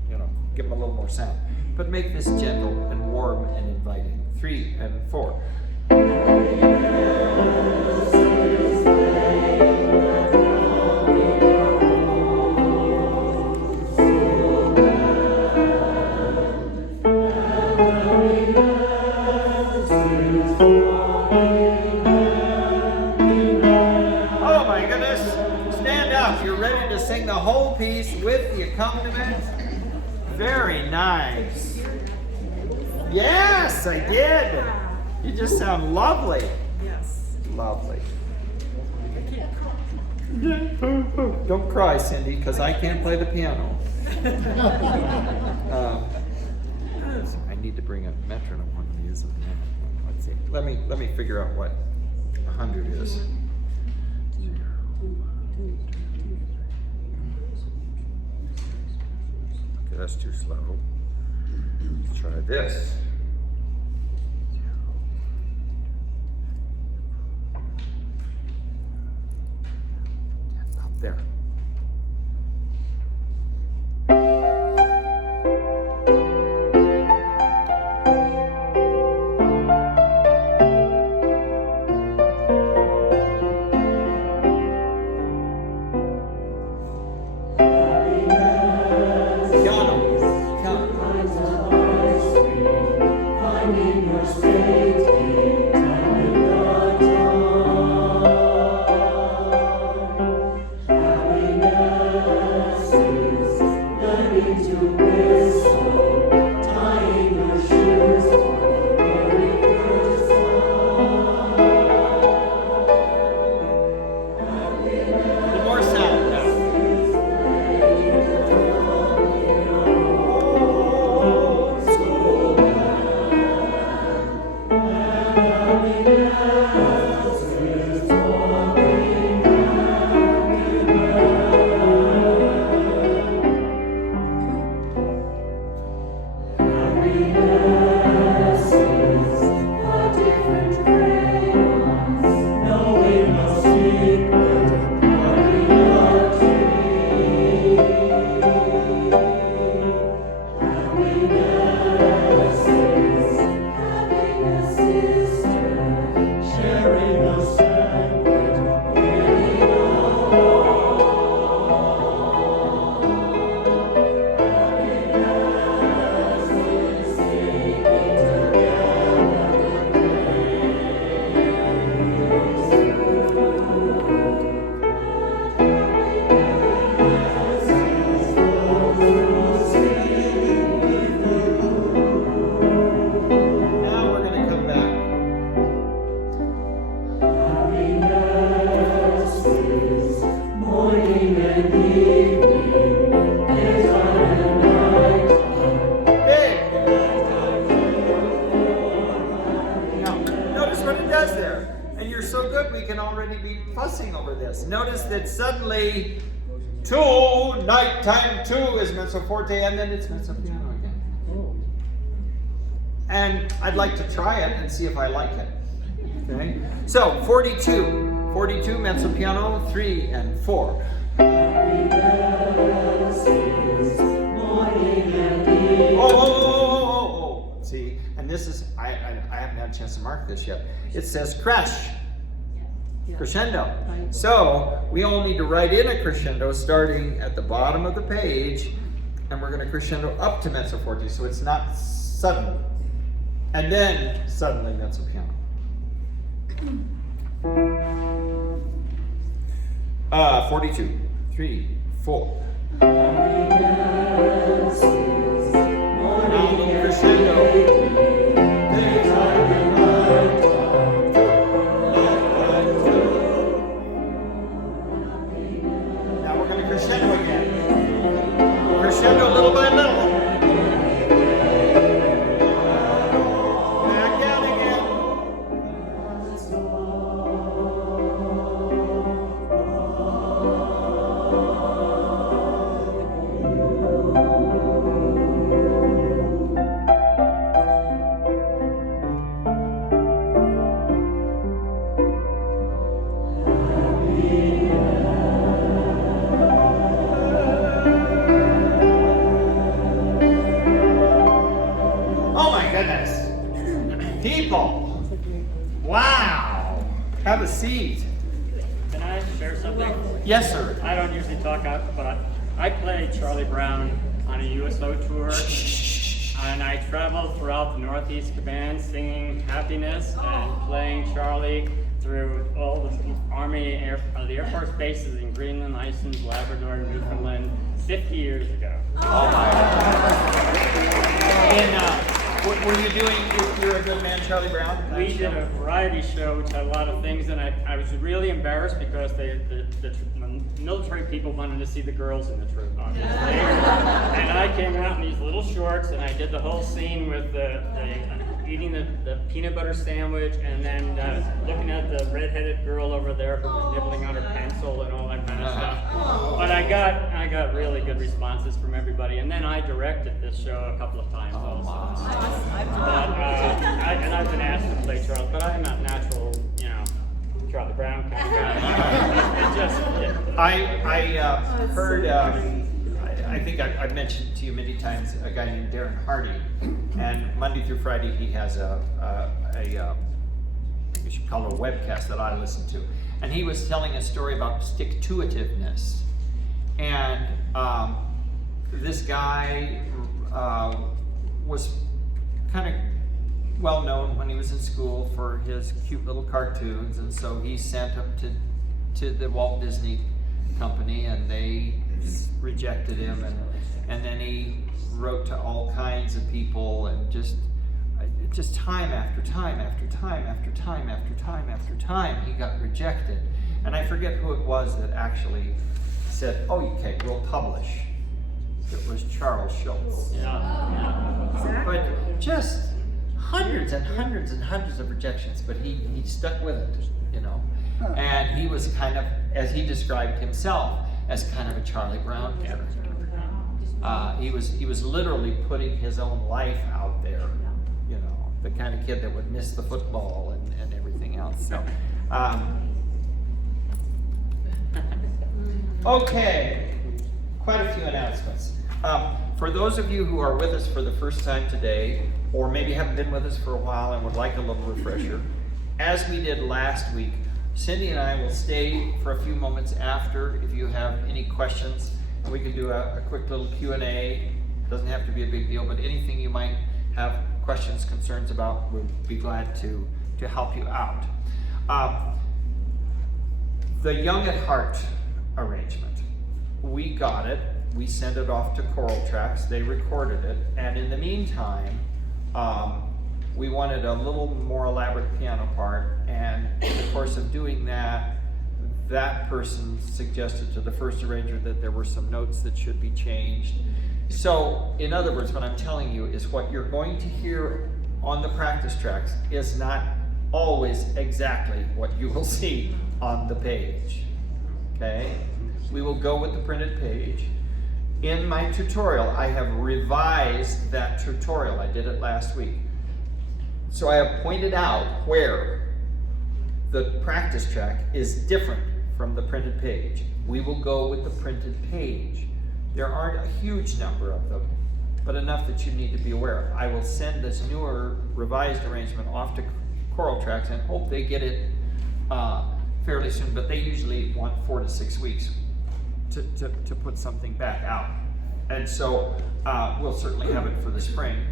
you know, give them a little more sound. But make this gentle and warm and inviting. 3 and 4. Sing the whole piece with the accompaniment. Very nice. Yes, I did. You just sound lovely. Yes. Lovely. Don't cry, Cindy, because I can't play the piano. I need to bring a metronome one of these. Let's see. Let me figure out what 100 is. Okay, that's too slow. Let's try this. Up there. Notice that suddenly nighttime 2 is mezzo forte, and then it's mezzo piano again. And I'd like to try it and see if I like it. Okay. So 42 mezzo piano, 3 and 4. Oh. See, and this is I haven't had a chance to mark this yet. It says crash. Crescendo. So we all need to write in a crescendo starting at the bottom of the page, and we're going to crescendo up to mezzo forte, so it's not sudden, and then suddenly mezzo piano. 42, 3, 4. Now a little crescendo. Crescendo little by little. Back down again. People, wow, have a seat. Can I share something? Yes, sir. I don't usually talk out, but I played Charlie Brown on a USO tour, and I traveled throughout the Northeast Command singing Happiness and playing Charlie through all the the Air Force bases in Greenland, Iceland, Labrador, and Newfoundland 50 years ago. Oh my God. Were you doing You're a Good Man, Charlie Brown? We did a variety show which had a lot of things, and I was really embarrassed because when military people wanted to see the girls in the troop, obviously. And I came out in these little shorts, and I did the whole scene with the eating the peanut butter sandwich, and then looking at the redheaded girl over there who was nibbling on her pencil and all that kind of stuff. But I got really good responses from everybody, and then I directed this show a couple of times also. And I've been asked to play Charles, but I'm not natural, Charlie Brown kind of guy. I heard, I think I've mentioned to you many times a guy named Darren Hardy, and Monday through Friday he has I guess you call it a webcast that I listen to, and he was telling a story about stick-to-itiveness, and this guy was kind of well known when he was in school for his cute little cartoons, and so he sent them to the Walt Disney Company, and they rejected him, and then he wrote to all kinds of people, and just time after time after time after time after time after time he got rejected. And I forget who it was that actually said, "Oh, okay, we'll publish." It was Charles Schultz. Yeah. But just hundreds and hundreds and hundreds of rejections, but he stuck with it, And he was kind of, as he described himself, as kind of a Charlie Brown character. He was literally putting his own life out there, the kind of kid that would miss the football and everything else. So, okay, quite a few announcements. For those of you who are with us for the first time today, or maybe haven't been with us for a while and would like a little refresher, as we did last week, Cindy and I will stay for a few moments after if you have any questions. We can do a quick little Q&A. Doesn't have to be a big deal, but anything you might have questions, concerns about, we'll be glad to help you out. The Young at Heart arrangement, we got it. We sent it off to Choral Tracks. They recorded it, and in the meantime, we wanted a little more elaborate piano part, and in the course of doing that, that person suggested to the first arranger that there were some notes that should be changed. So, in other words, what I'm telling you is what you're going to hear on the practice tracks is not always exactly what you will see on the page. Okay? We will go with the printed page. In my tutorial, I have revised that tutorial. I did it last week. So I have pointed out where the practice track is different from the printed page. We will go with the printed page. There aren't a huge number of them, but enough that you need to be aware. I will send this newer revised arrangement off to Choral Tracks and hope they get it fairly soon, but they usually want 4 to 6 weeks to put something back out. And so we'll certainly have it for the spring,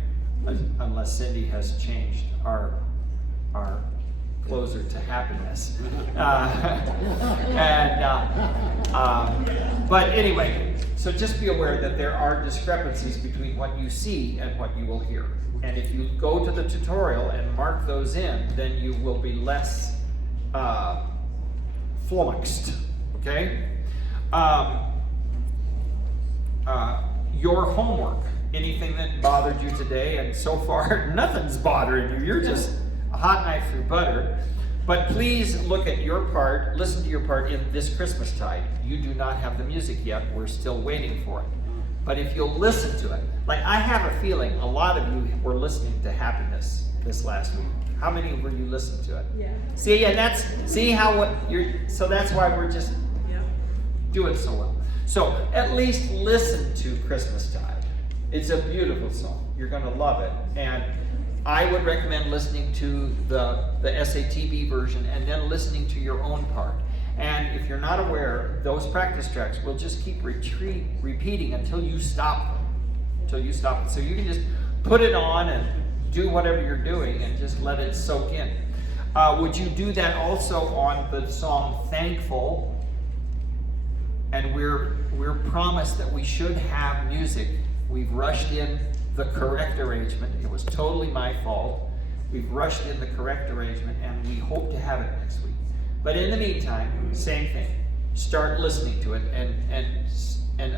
unless Cindy has changed our closer to happiness. But anyway, so just be aware that there are discrepancies between what you see and what you will hear. And if you go to the tutorial and mark those in, then you will be less flummoxed, okay? Your homework, anything that bothered you today, and so far nothing's bothering you, you're just a hot knife through butter. But please look at your part, listen to your part in This Christmastide. You do not have the music yet, we're still waiting for it. But if you'll listen to it, like I have a feeling a lot of you were listening to Happiness this last week. How many were you listening to it? Yeah. See, and so that's why we're just doing so well. So at least listen to Christmastide. It's a beautiful song. You're going to love it. And I would recommend listening to the SATB version and then listening to your own part. And if you're not aware, those practice tracks will just keep repeating until you stop them. Until you stop it. So you can just put it on and do whatever you're doing and just let it soak in. Would you do that also on the song Thankful? And we're promised that we should have music. We've rushed in the correct arrangement. It was totally my fault. We've rushed in the correct arrangement, and we hope to have it next week. But in the meantime, same thing. start listening to it and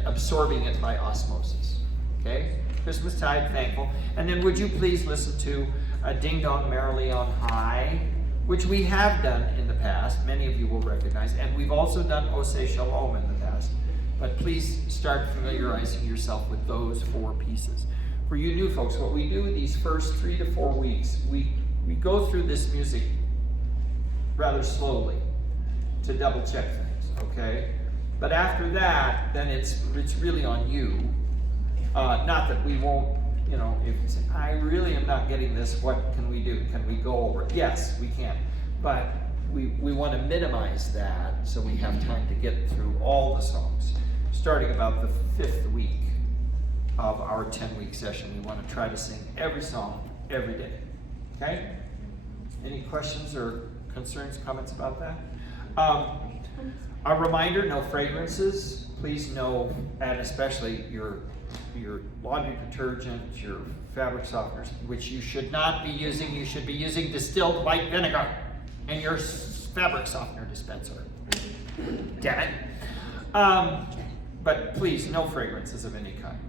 absorbing it by osmosis. Okay? Christmastide, thankful. And then would you please listen to Ding Dong Merrily on High, which we have done in the past. Many of you will recognize. And we've also done O Say Shalom in the past. But please start familiarizing yourself with those 4 pieces. For you new folks, what we do these first 3 to 4 weeks, we go through this music rather slowly to double check things, okay? But after that, then it's really on you. Not that we won't, you know, if you say, I really am not getting this, what can we do? Can we go over it? Yes, we can. But we want to minimize that so we have time to get through all the songs. Starting about the 5th week of our 10-week session, we want to try to sing every song every day. Okay? Any questions or concerns, comments about that? A reminder, no fragrances. Please know, and especially your laundry detergent, your fabric softeners, which you should not be using. You should be using distilled white vinegar in your fabric softener dispenser. Damn it. But please, no fragrances of any kind.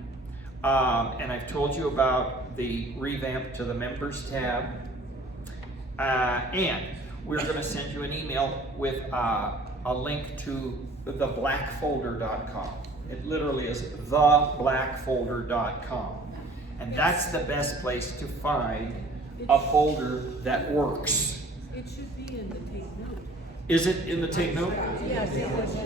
And I've told you about the revamp to the members tab. And we're going to send you an email with a link to theblackfolder.com. It literally is theblackfolder.com. And that's the best place to find a folder that works. It should be in the take note. Is it in the take note? Yeah,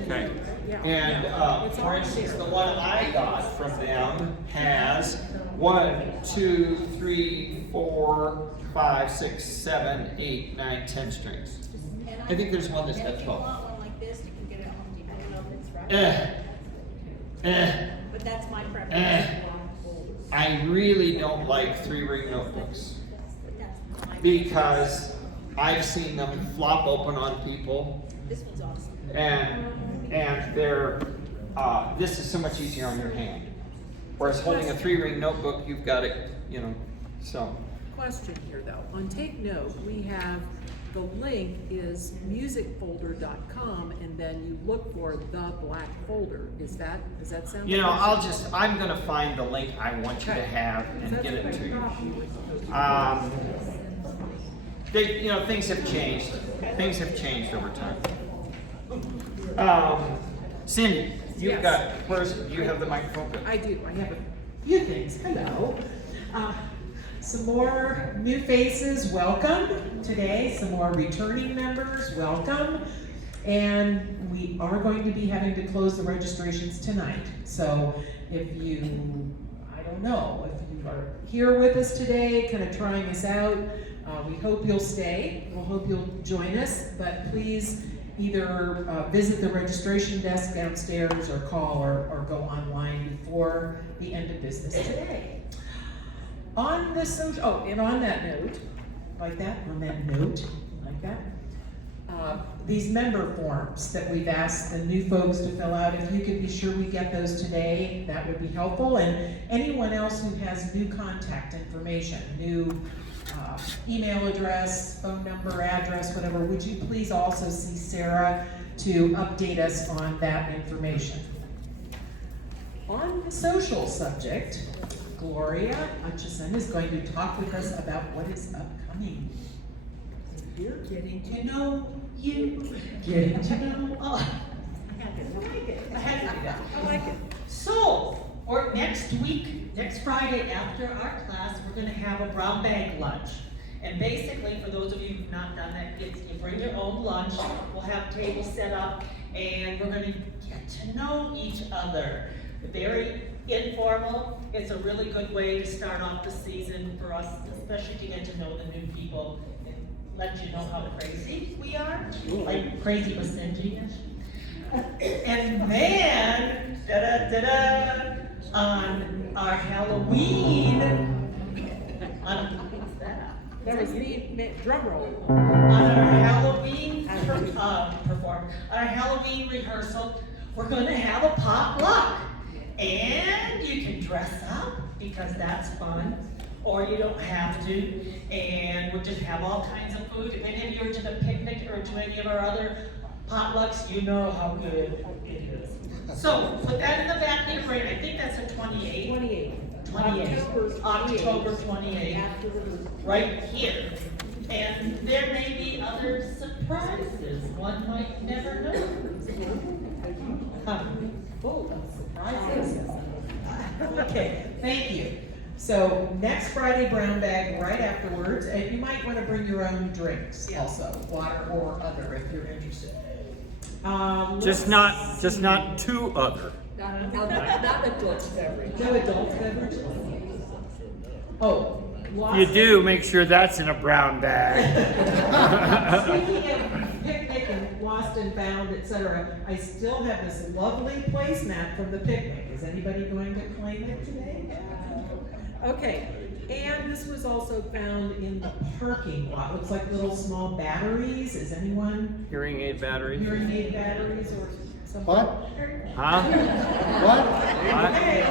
Okay. yeah. And It's for all instance, there. the one I got from them has 1, 2, 3, 4, 5, 6, 7, 8, 9, 10 strings. I think there's one that's got And if you 12. want one like this, you can get it at Home Depot. I don't know if it's right. But that's my preference. I really don't like 3-ring notebooks But that's my because I've seen them flop open on people, This one's awesome. and they're this is so much easier on your hand. Whereas holding a 3-ring notebook, you've got it, you know. So Question here though, on take note, we have, the link is musicfolder.com and then you look for the black folder. Does that sound? you know, correct? I'm gonna find the link I want you to Okay. have and That's get it what I to you. thought we were supposed to do. You know, things have changed. Things have changed over time. Cindy, you've Yes. you have the microphone? I do, I have a Few things. Hello. Some more new faces, welcome today. Some more returning members, welcome. And we are going to be having to close the registrations tonight. So if you, I don't know, if you are here with us today, kind of trying us out, we hope you'll stay. We'll hope you'll join us, but please either visit the registration desk downstairs or call or go online before the end of business today. On the and on that note, like that, these member forms that we've asked the new folks to fill out, if you could be sure we get those today, that would be helpful. And anyone else who has new contact information, new email address, phone number, address, whatever, would you please also see Sarah to update us on that information? On the social subject, Gloria Hutchison is going to talk with us about what is upcoming. You're getting to know you. Getting to know Oh, us. I like it. I had to do that. I like it. So, or next week, next Friday after our class, we're gonna have a brown bag lunch. And basically, for those of you who've not done that, it's you bring your own lunch, we'll have tables set up, and we're gonna get to know each other. Very informal, it's a really good way to start off the season for us, especially to get to know the new people and let you know how crazy we are, like crazy but stingy. And then, on our Halloween, what's that? That was me, drum roll. On our Halloween our Halloween rehearsal, we're gonna have a potluck. And you can dress up, because that's fun, or you don't have to. And we'll just have all kinds of food. If any of you are to the picnic or to any of our other potlucks, you know how good it is. So, put that in the back of your brain, I think that's a 28. 28. October 28th, right here. And there may be other surprises, one might never know. Full of surprises. Okay, thank you. So next Friday, brown bag right afterwards, and you might want to bring your own drinks also, water or other if you're interested. Just not two other. Not adult beverage. No adult beverage? Oh. You do make sure that's in a brown bag. Speaking of picnic and lost and found, etc., I still have this lovely placemat from the picnic. Is anybody going to claim it today? Okay, and this was also found in the parking lot. Looks like little small batteries. Is anyone Hearing aid battery. hearing aid batteries or something? What? Huh? What? Okay,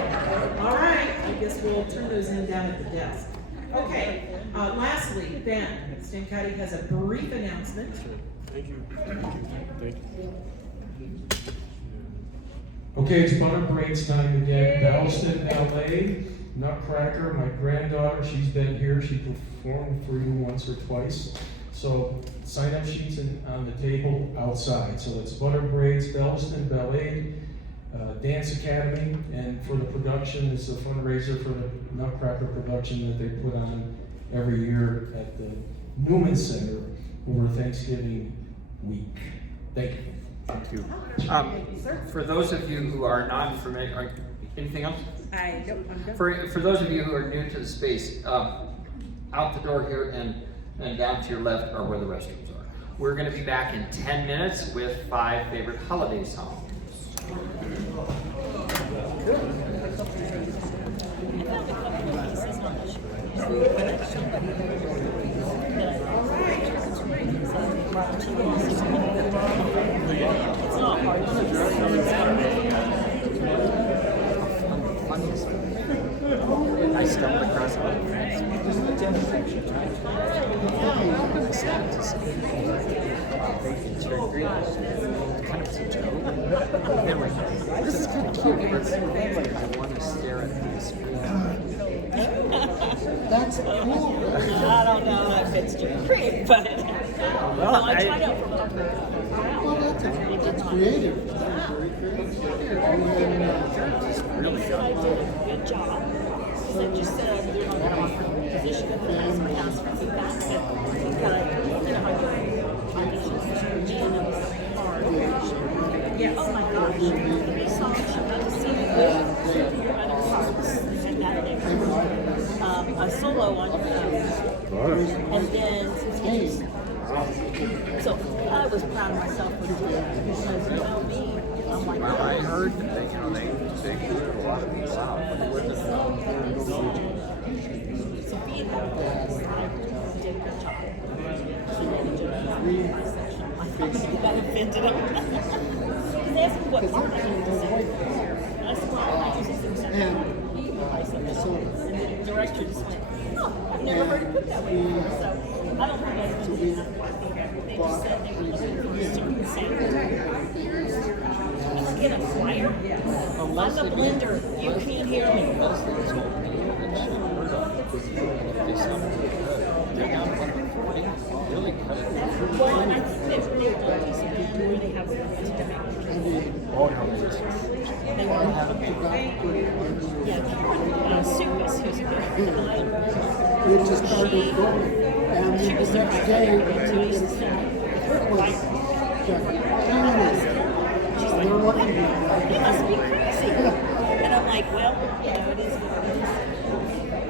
all right, I guess we'll turn those in down at the desk. Okay, lastly, Ben Stancati has a brief announcement. Okay, it's Butter Braids time again. Dallaston, LA. Nutcracker, my granddaughter, she's been here. She performed for you once or twice. So sign up sheets on the table outside. So it's Butter Braids, Dallaston, Ballet, Dance Academy, and for the production, it's a fundraiser for the Nutcracker production that they put on every year at the Newman Center over Thanksgiving week. Thank you. Thank you. For those of you who are not familiar, anything else? I'm done. For those of you who are new to the space, out the door here and down to your left are where the restrooms are. We're going to be back in 10 minutes with 5 favorite holiday songs. I stumbled across it. It's very green. Kind of a joke. Anyway, this is kind of cute. I want to stare at this. That's cool. I don't know if it's too creep, but Well, I tried out for comfort. Well, that's creative. Really I did a good job. So just said I'm doing a position of the house, my house for feedback, but you know how you auditions and it was hard. Yeah, oh my gosh. The song she got to sing your other parts and that a solo on and then so I was proud of myself for doing that because you know me, I'm like, Well, I heard that they grew a lot of people out. so being that I did a good job. So then you just my section. I got offended them. Because they asked me what part I wanted to sing. And I said, well, I just sing something. And the director just went, oh, I've never heard it put that way before. So I don't think that's really enough. They just said they were looking for a certain sound. Get a flyer? On the blender, you can't hear me. Well, and I think they're doing where they have a Oh, no. Supas, who's We just started going, and she was the there next day, it it was they're looking at You must be crazy. And I'm like, well, you know, it is what it is.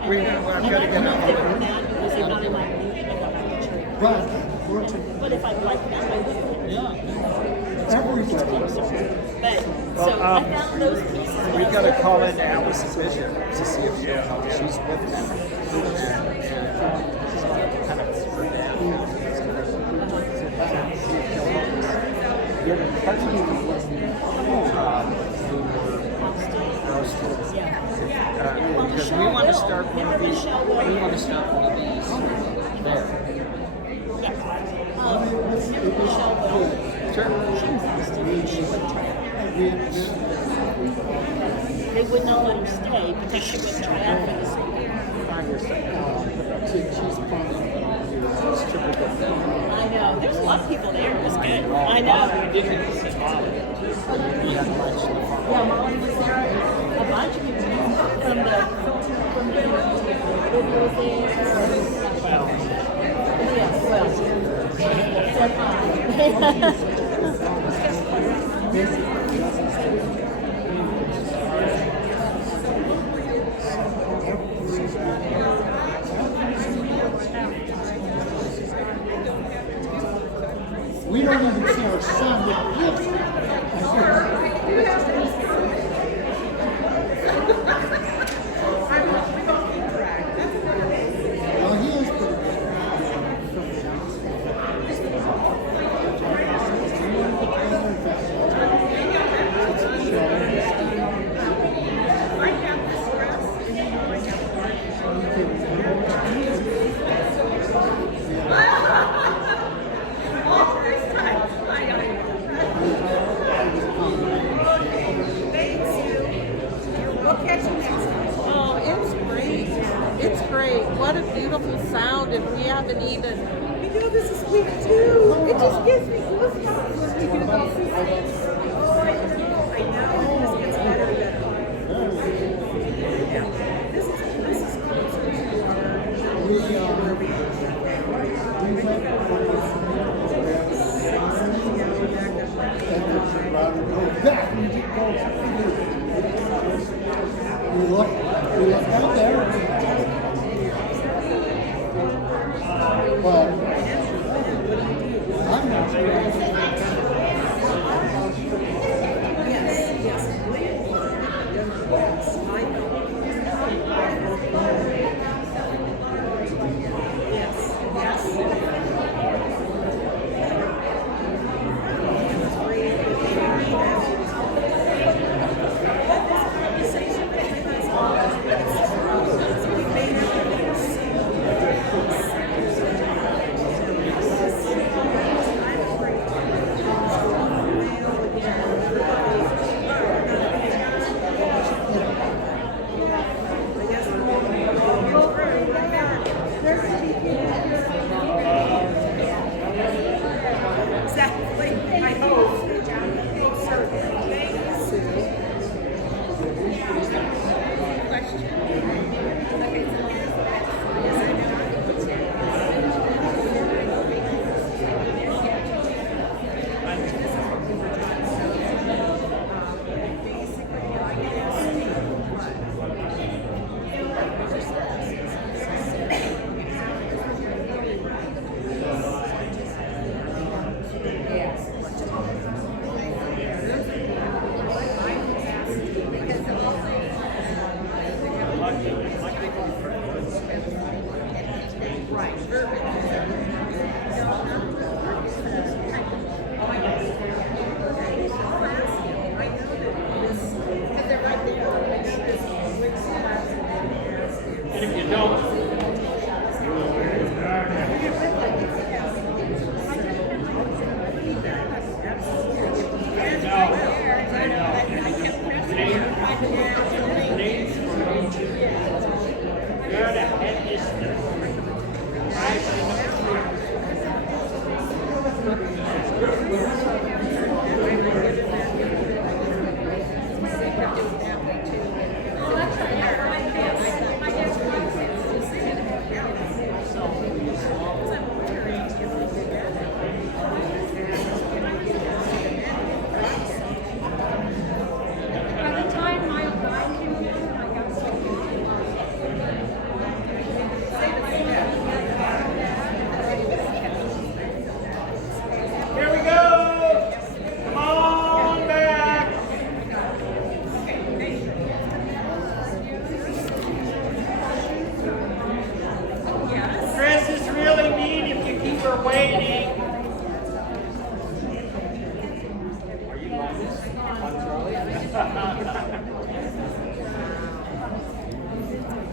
And I've got to get I'm out. not there now because they're not in my movie. but fortunately, But if I like them, I would. everybody. But, so I found those pieces. We got to call in Allison Bishop to see if she'll come. She's with them. Kind of for them. Because we want to start one of these. We want to start one of these there. Michelle will. Sure. She insisted that she would try out. They would not let her stay because she would try out for the same year. She's fun. I know. There's a lot of people there. It was good. I know. Yeah, Molly was there. A bunch of people from the We don't even see our son with gifts. Well, he is pretty good. Oh, it's great. It's great. What a beautiful sound, and we haven't even. You know, this is week 2. It just gives me goosebumps when we do these things. Oh, I know. This gets better and better. Yeah. This is closer to where we We look out there. But I'm not sure.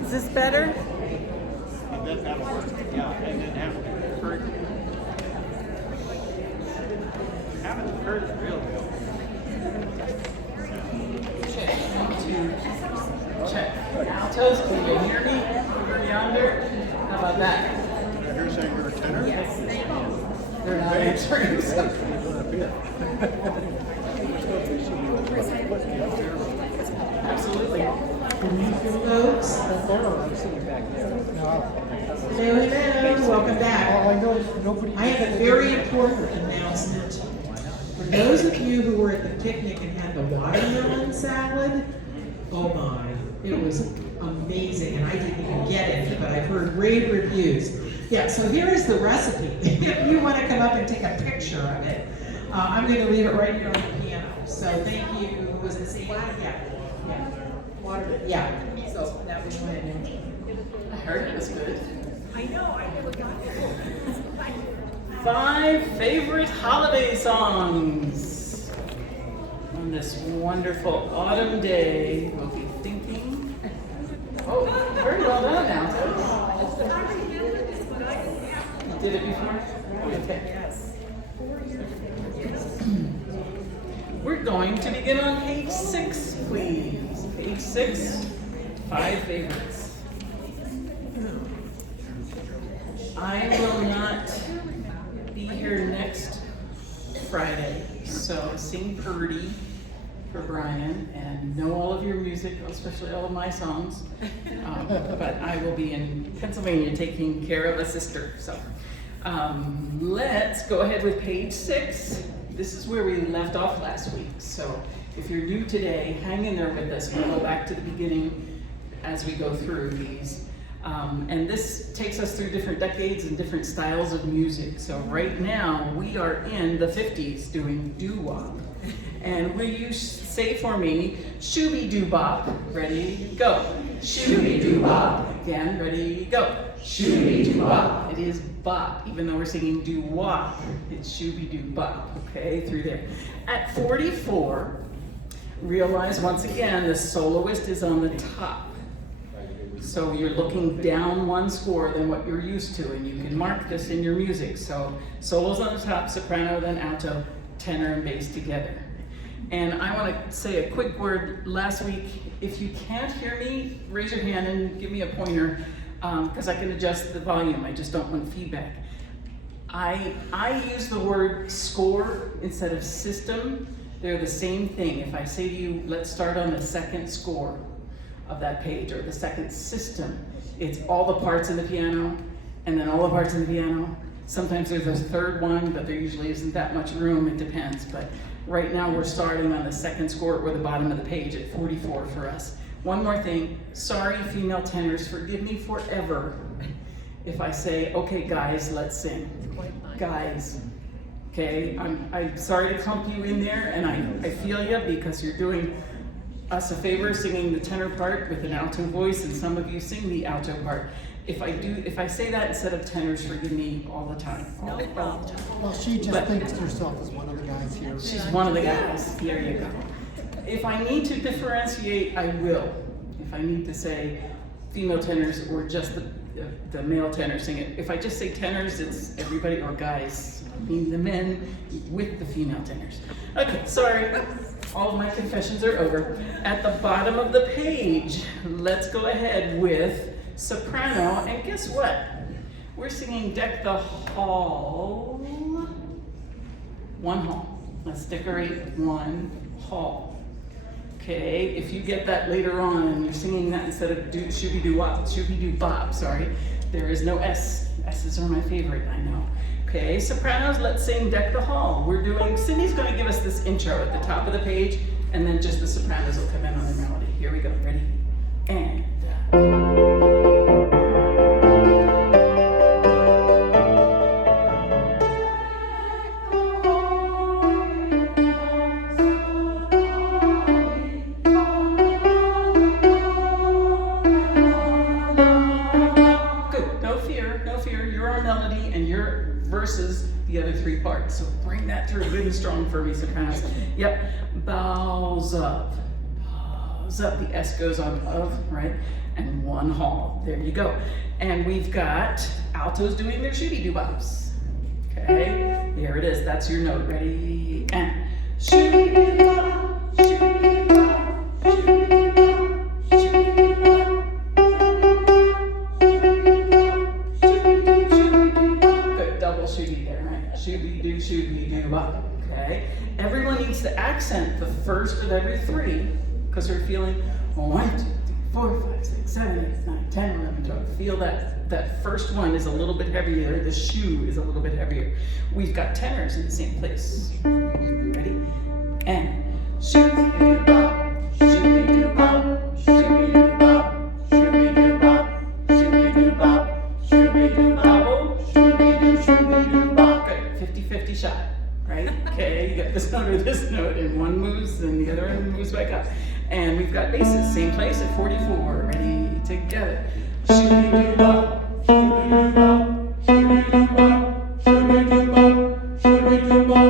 Is this better? That'll work. Yeah, and then have Hurt real good. Check. Altos, can you hear me over yonder? How about that? You're saying you're a tenor? Yes. They're not answering. Absolutely. Folks, hello, welcome back. I know nobody. I have a very important announcement. For those of you who were at the picnic and had the watermelon salad, oh my, it was amazing, and I didn't even get it, but I've heard rave reviews. Yeah, so here is the recipe. If you want to come up and take a picture of it, I'm going to leave it right here on the piano. So thank you. Was it Sadie? Yeah. Water. Yeah. So that was when I heard it was good. I know, I never got it. 5 favorite holiday songs on this wonderful autumn day. We'll be thinking. Oh, very well done now. You did it before? Okay. Yes. We're going to begin on page 6, please. Page 6, 5 favorites. I will not be here next Friday, so sing Purdy for Brian and know all of your music, especially all of my songs. But I will be in Pennsylvania taking care of a sister. So let's go ahead with page 6. This is where we left off last week. So if you're new today, hang in there with us. We'll go back to the beginning as we go through these. And this takes us through different decades and different styles of music. So right now we are in the 50s doing doo-wop. And will you say for me, shooby-doo-bop, ready, go. Shooby-doo-bop. Again, ready, go. Shooby-doo-bop. It is bop, even though we're singing doo-wop. It's shooby-doo-bop, okay, through there. At 44, realize once again the soloist is on the top. So you're looking down one score than what you're used to, and you can mark this in your music. So solo's on the top, soprano, then alto, tenor, and bass together. And I want to say a quick word. Last week, if you can't hear me, raise your hand and give me a pointer, because I can adjust the volume. I just don't want feedback. I use the word score instead of system. They're the same thing. If I say to you, let's start on the second score of that page, or the second system, it's all the parts in the piano, and then all the parts in the piano. Sometimes there's a third one, but there usually isn't that much room, it depends. But right now we're starting on the second score, or the bottom of the page at 44 for us. One more thing, sorry female tenors, forgive me forever if I say, okay guys, let's sing. Guys, okay? I'm sorry to clump you in there, and I feel you, because you're doing us a favor singing the tenor part with an alto voice, and some of you sing the alto part. If I say that instead of tenors, forgive me all the time. No problem. Well, she just thinks herself as one of the guys here. She's one of the guys. There you go. If I need to differentiate, I will. If I need to say female tenors or just the male tenor sing it. If I just say tenors, it's everybody, or guys, I mean the men with the female tenors. Okay, sorry. All of my confessions are over. At the bottom of the page, let's go ahead with soprano, and guess what? We're singing Deck the Hall. One hall. Let's decorate one hall. Okay, if you get that later on and you're singing that instead of shooby-doo-wop, shooby-doo-bop, sorry, there is no S. S's are my favorite, I know. Okay, sopranos, let's sing Deck the Hall. Cindy's gonna give us this intro at the top of the page, and then just the sopranos will come in on the melody. Here we go, ready? And good, no fear, you're our melody and your versus the other 3 parts. So bring that through good and strong for me, sopranos. Yep, bows up. The S goes on of, right? And one hall, there you go. And we've got altos doing their shooby-doo-bops, okay? Okay, here it is. That's your note. Ready? And shoo-be-doo-bop, shoo-be-doo-bop, shoo-be-doo-bop, shoo-be-doo-bop, shoo-be-doo-bop. Good, double shooby there, right? Shooby-doo, shooby-doo-bop. Okay, everyone needs to accent the first of every three because we're feeling 1, 2, 3, 4, 5, 6, 7, 8, 9, 10, 11, 12. Feel that first one is a little bit heavier. The shoe is a little bit heavier. We've got tenors in the same place. Ready? And shoo-be-doo-bop, shoo-be-doo-bop, shoo-be-doo-bop, shoo-be-doo-bop, shoo-be-doo-bop, shoo-be-doo-bop, shoo-be-doo, shoo-be-doo-bop. Good, 50-50 shot, right? Okay, you get this note or this note, and one moves and the other one moves back up. And we've got basses, same place at 44. Ready? Together. Shoo-be-doo-bop, shoo-be-doo-bop, shoo-be-doo-bop, shoo-be-doo-bop, shoo-be-doo-bop,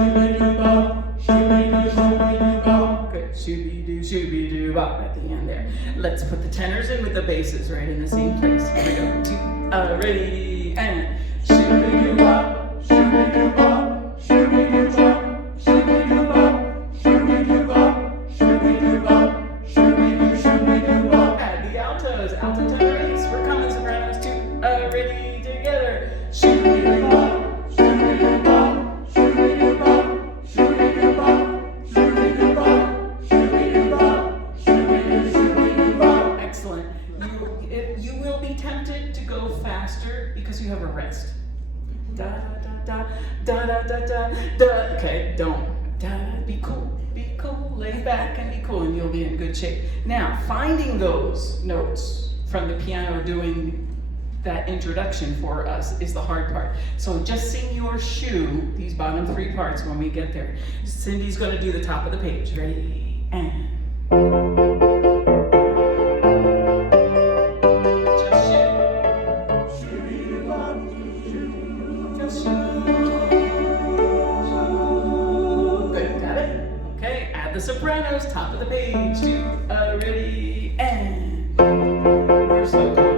shoo-be-doo-bop, shoo-be-doo, shoo-be-doo-bop. Good, shoo-be-doo, shoo-be-doo-bop at the end there. Let's put the tenors in with the basses right in the same place. Here we go. Ready? And shoo-be-doo-bop, shoo-be-doo-bop, shoo-be-doo-bop, shoo-be-doo-bop, shoo-be-doo-bop, shoo-be-doo-bop, shoo-be-doo, shoo-be-doo-bop. Add the altos, alto tenor ace. We're coming, sopranos too. Ready, together. Shoo-be-doo-bop, shoo-be-doo-bop, shoo-be-doo-bop, shoo-be-doo-bop, shoo-be-doo-bop, shoo-be-doo-bop, shoo-be-doo, shoo-be-doo-bop. Excellent. You will be tempted to go faster because you have a rest. Da da da da da da da. Okay, don't. Be cool. Be cool. Lay back and be cool, and you'll be in good shape. Now, finding those notes from the piano doing that introduction for us is the hard part. So just sing your shoe, these bottom three parts when we get there. Cindy's going to do the top of the page. Ready? And just shoe. Just shoe. Good, got it? Okay, add the sopranos, top of the page. Ready? And we're so cool.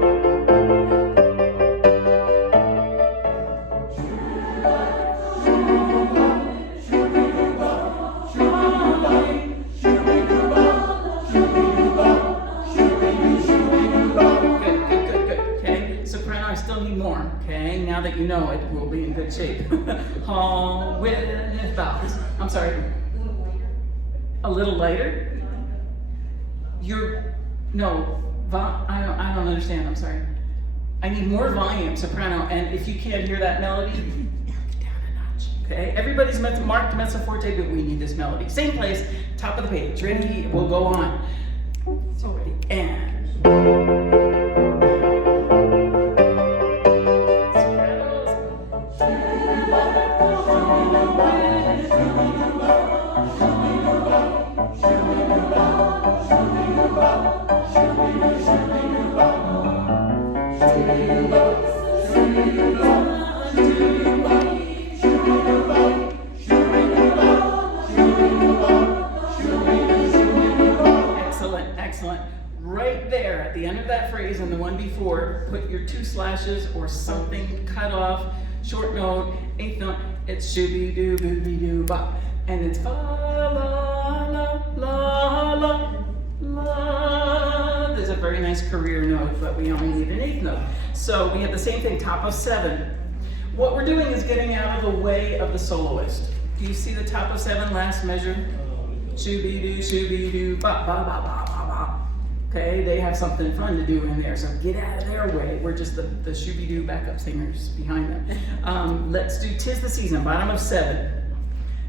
Now that you know it, we'll be in good shape. All with vowels. I'm sorry. A little lighter? I don't understand. I'm sorry. I need more volume, soprano, and if you can't hear that melody, down a notch. Okay? Everybody's marked mezzo forte, but we need this melody. Same place, top of the page. Ready? We'll go on. So ready. And excellent. Right there at the end of that phrase and the one before, put your 2 slashes or something cut off, short note, 8th note. It's shoo-be-doo, boo-be-doo, bop. And it's fa la la la la la. There's a very nice career note, but we only need an 8th note. So we have the same thing, top of 7. What we're doing is getting out of the way of the soloist. Do you see the top of 7 last measure? Shoo-be-doo, bop, bop, bop, bop, bop, bop. Okay, they have something fun to do in there, so get out of their way. We're just the shoo-be-doo backup singers behind them. Let's do 'Tis the Season, bottom of 7.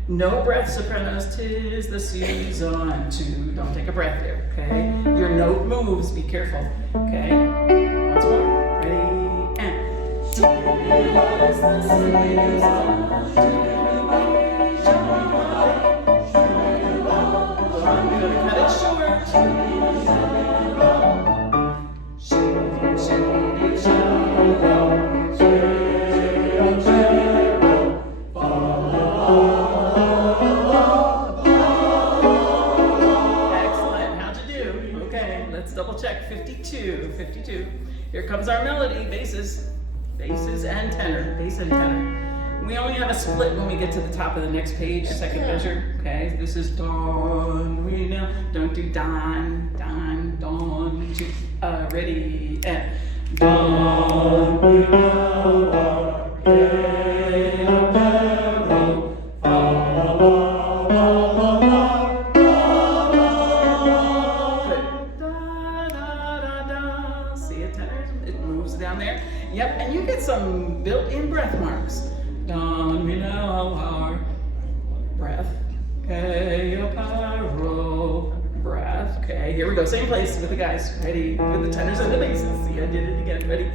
No breath, sopranos, 'tis the season. 2, don't take a breath there, okay? Your note moves, be careful, okay? Once more, ready, and. I'm gonna cut it short. Double check, 52. Here comes our melody, basses and tenor, bass and tenor. We only have a split when we get to the top of the next page, second measure. Okay, this is dawn, we know. Don't do don, don, dawn. Ready, and dawn, we know our gay apparel. See it, tenors? It moves down there. Yep, and you get some built-in breath marks. Don we know our breath. Okay, apparel. Breath. Okay, here we go. Same place with the guys. Ready? With the tenors and the basses. See, I did it again. Ready?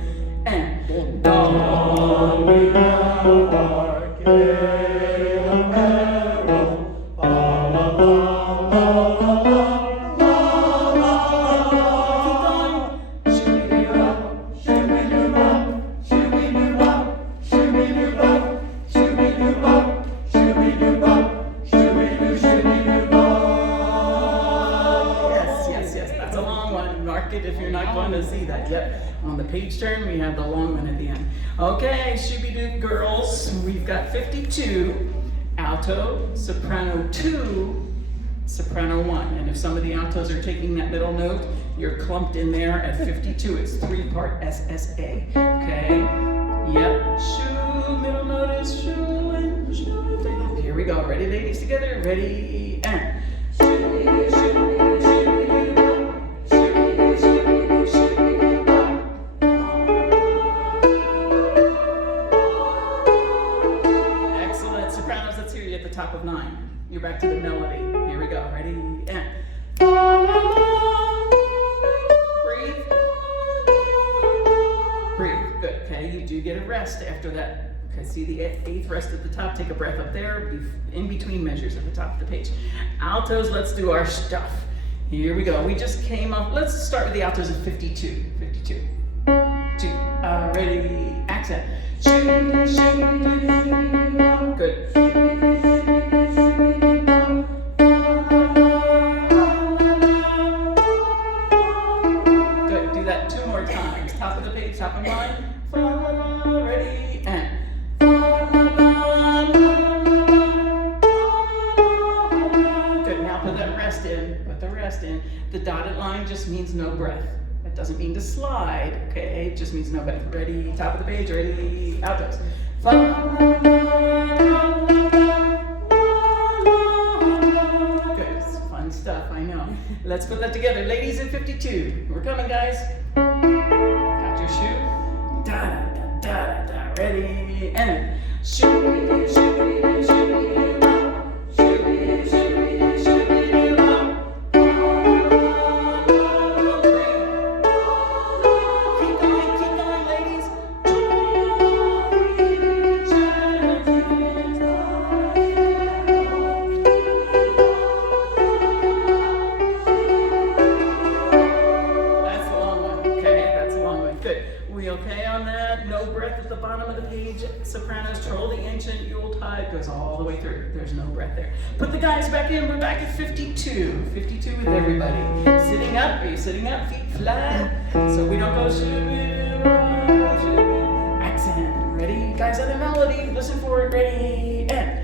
And Don we know our gay apparel. If you're not going to see that yet. On the page turn, we have the long one at the end. Okay, Shooby-Doo girls, we've got 52, alto, soprano 2, soprano 1. And if some of the altos are taking that middle note, you're clumped in there at 52. It's 3-part SSA. Okay, yep, shoo, middle note is shoo and shoo. Here we go, ready ladies together? Ready, and shoo, shoo. Top of 9. You're back to the melody. Here we go. Ready? And breathe. Breathe. Good. Okay, you do get a rest after that. Okay, see the 8th rest at the top. Take a breath up there. In between measures at the top of the page. Altos, let's do our stuff. Here we go. We just came up. Let's start with the altos at 52. 52. 2. Ready? Accent. Good. Good. Do that 2 more times. Top of the page, top of line. Ready, and. Good. Now put that rest in. Put the rest in. The dotted line just means no breath. That doesn't mean to slide, okay? It just means no breath. Ready, top of the page, ready, altos. Good, it's fun stuff, I know. Let's put that together. Ladies in 52, we're coming, guys. Got your shoe? Da da da da da. Ready, and shoe, shoe, shoe. Sopranos, troll the ancient Yuletide, goes all the way through. There's no breath there. Put the guys back in. We're back at 52. 52 with everybody. Sitting up. Are you sitting up? Feet flat. So we don't go accent. Ready? Guys on the melody. Listen for it. Ready? And.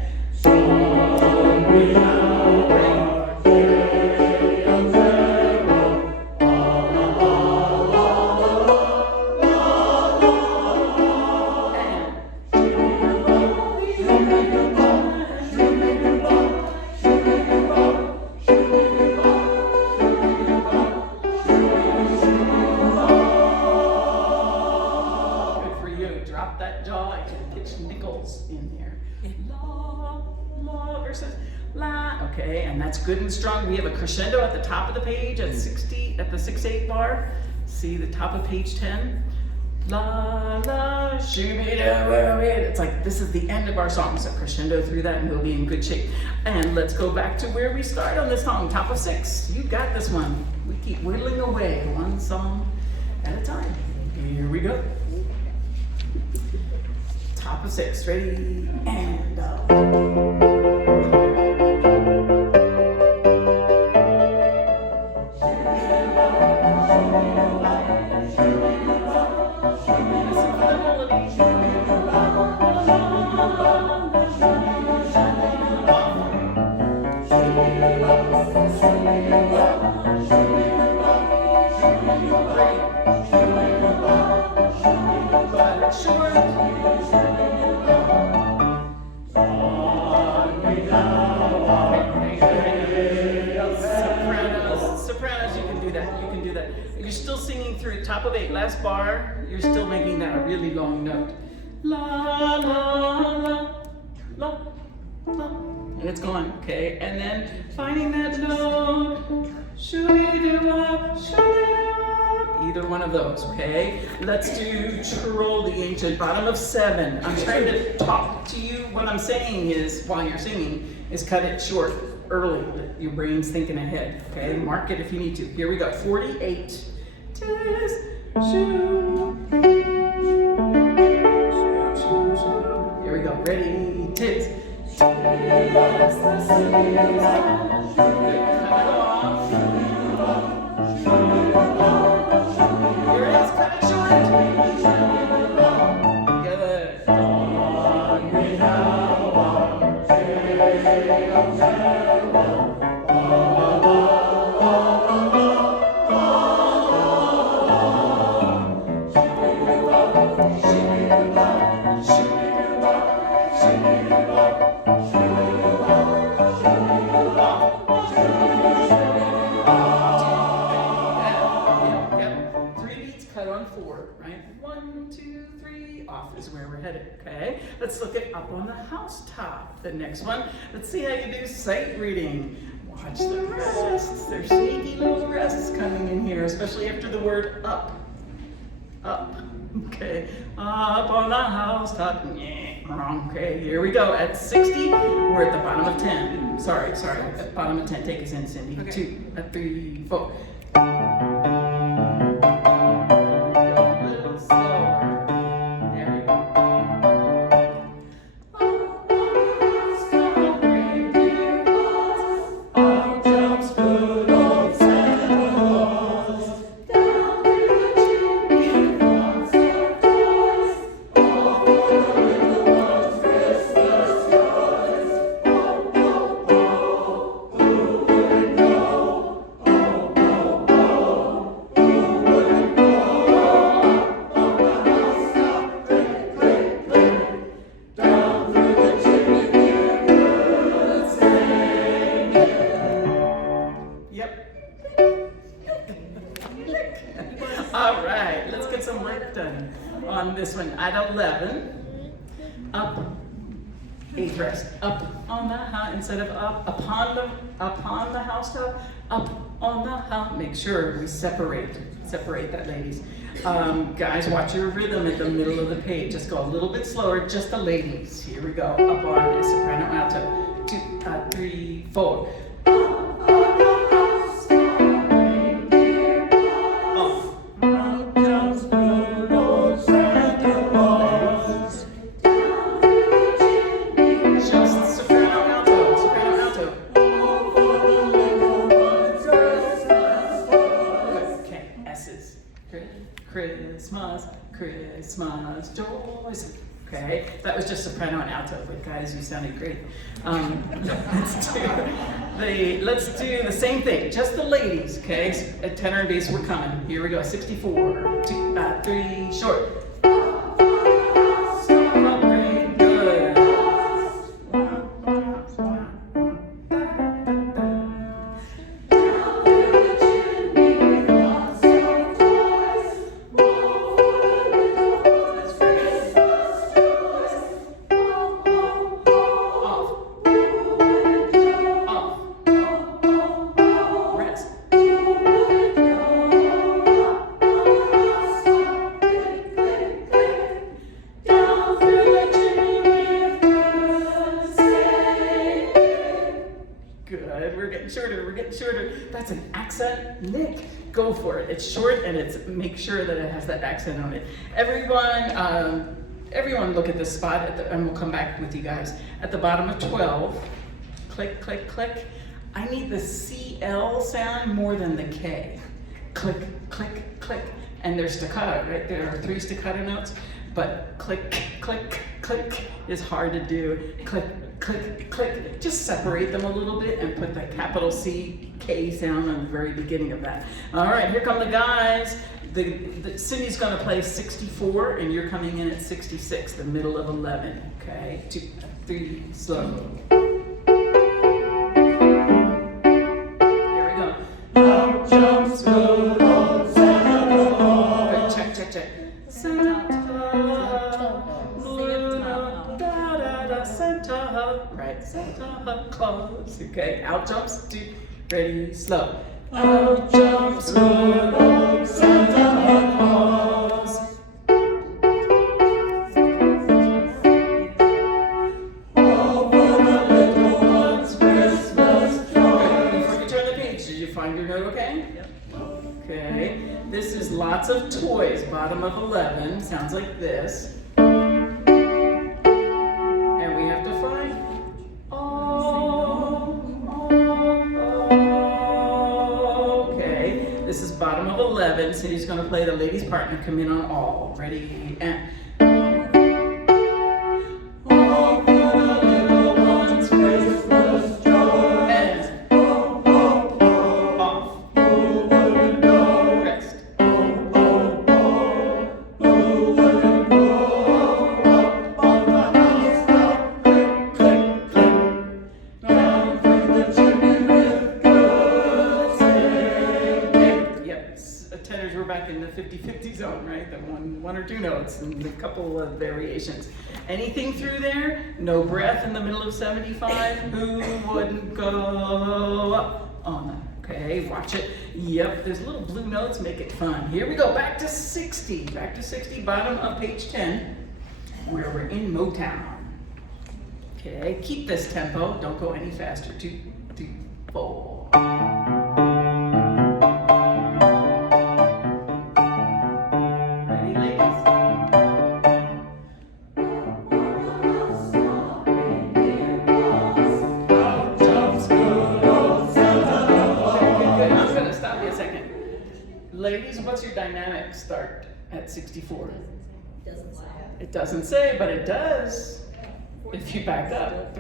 Okay, and that's good and strong. We have a crescendo at the top of the page at 60 at the 6/8 bar. See the top of page 10. La la shoo-be-doo-woo-be. It's like this is the end of our song, so crescendo through that and we'll be in good shape. And let's go back to where we start on this song, top of 6. You got this one. We keep whittling away one song at a time. Here we go. Top of 6, ready, and listen for the melody. Sopranos, you can do that. You can do that. You're still singing through top of 8, last bar. You're still making that a really long note. La la la la la. And it's gone, okay? And then finding that note. Shoo-dee-doo-wop, shoo-dee-doo-wop. Either one of those, okay? Let's do Troll the Ancient, bottom of 7. I'm trying to talk to you. What I'm saying is, while you're singing, is cut it short early. Your brain's thinking ahead, okay? Mark it if you need to. Here we go. 48. Tis shoo. Here we go. Ready? Tis. Here it is. Cut it short. Good. Is where we're headed, okay? Let's look at Up on the Housetop, the next one. Let's see how you do sight reading. Watch the rests. There's sneaky little rests coming in here, especially after the word up. Up, okay? Up on the housetop. Wrong, okay? Here we go. At 60, we're at the bottom of 10. Sorry, at the bottom of 10. Take us in, Cindy. Okay. 2, 3, 4. All right, let's get some work done on this one. At 11, up, 8th rest, up on the house instead of up upon the housetop, up on the house. Make sure we separate that, ladies. Guys, watch your rhythm at the middle of the page. Just go a little bit slower, just the ladies. Here we go. Up on a soprano alto. 2, 3, 4. Christmas joys. Okay, that was just soprano and alto, but guys, you sounded great. Let's do the same thing, just the ladies. Okay, at tenor and bass, we're coming. Here we go. 64, 2, 3, short. Shorter. That's an accent lick. Go for it. It's short and make sure that it has that accent on it. Everyone look at this spot and we'll come back with you guys. At the bottom of 12, click, click, click. I need the CL sound more than the K. Click, click, click. And there's staccato, right? There are 3 staccato notes, but click, click, click is hard to do. Click, click, click. Just separate them a little bit and put the capital C, K sound on the very beginning of that. All right, here come the guys. Cindy's gonna play 64 and you're coming in at 66, the middle of 11, okay? 2, 3, slow. right, Santa Claus. Okay, out jumps two, ready, slow. Out jumps good old Santa Claus. All for the little ones' Christmas joy. Before you turn the page, did you find your note okay? Yep. Okay, this is lots of toys, bottom of 11, sounds like this. And we have to find okay, this is bottom of 11, Cindy's gonna play the lady's partner, come in on all. Ready, and all for the little ones' Christmas joy. And off. Who wouldn't know? Rest. Who wouldn't go up on the housetop? Click, click, click. Down through the chimney with good singing. Yep, tenors were back in the 50-50 zone, right? The one or two notes and a couple of variations. Anything through there? No breath in the middle of 75? Who wouldn't go up on that? Okay, watch it. Yep, there's little blue notes, make it fun. Here we go, back to 60. Back to 60, bottom of page 10, where we're in Motown. Okay, keep this tempo, don't go any faster. 2, 3, 4. Ready, ladies? Out jumps good old Santa Claus. Good. I'm gonna stop you a second. Ladies, what's your dynamic start at 64? It doesn't say, but it does. If you back up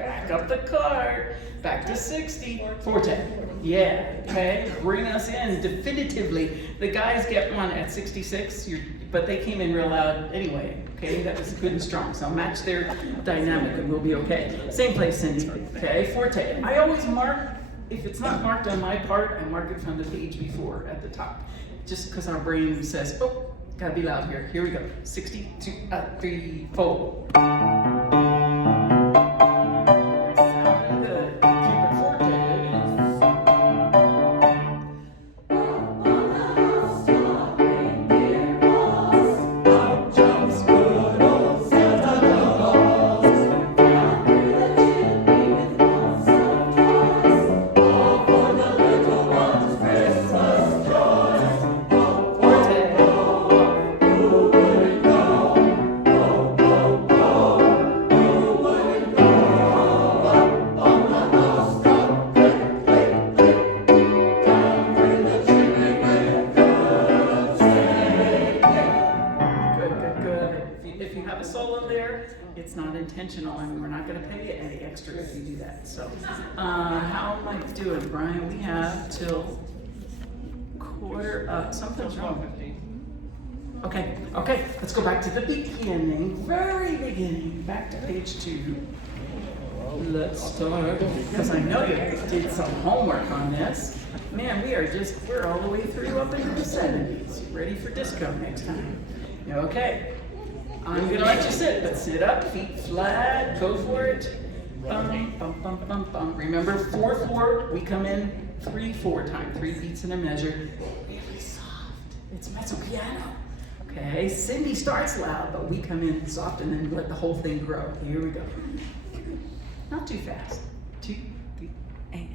the card, back to 60, forte. Yeah, okay, bring us in definitively. The guys get one at 66, but they came in real loud anyway, okay? That was good and strong, so match their dynamic and we'll be okay. Same place, Cindy, okay, forte. I always mark, if it's not marked on my part, I mark it from the page before at the top. Just because our brain says, oh, gotta be loud here. Here we go, 60, 2, 3, 4. Sounding good. Keep it forte, ladies. Out jumps good old Santa Claus. Down through the chimney with lots of toys. All for the little ones' Christmas joys. Forte. Who wouldn't go? Who wouldn't go up on the housetop? Click, click, click. Down through the chimney with good singing. Good, good, good. If you have a solo there, it's not intentional, and we're not going to pay you any extra if you do that. So, how am I doing, Brian? We have till quarter. Something's wrong. Okay, let's go back to the beginning, very beginning, back to page 2. Let's start, because I know you did some homework on this. Man, we're all the way through up into the 70s. Ready for disco next time. Okay, I'm gonna let you sit, but sit up, feet flat, go for it. Bum, bum, bum, bum, bum. Remember, 4/4, we come in 3/4 time, 3 beats in a measure. Really soft, it's mezzo piano. Okay, Cindy starts loud, but we come in soft and then let the whole thing grow. Here we go. Not too fast. 2, 3, and.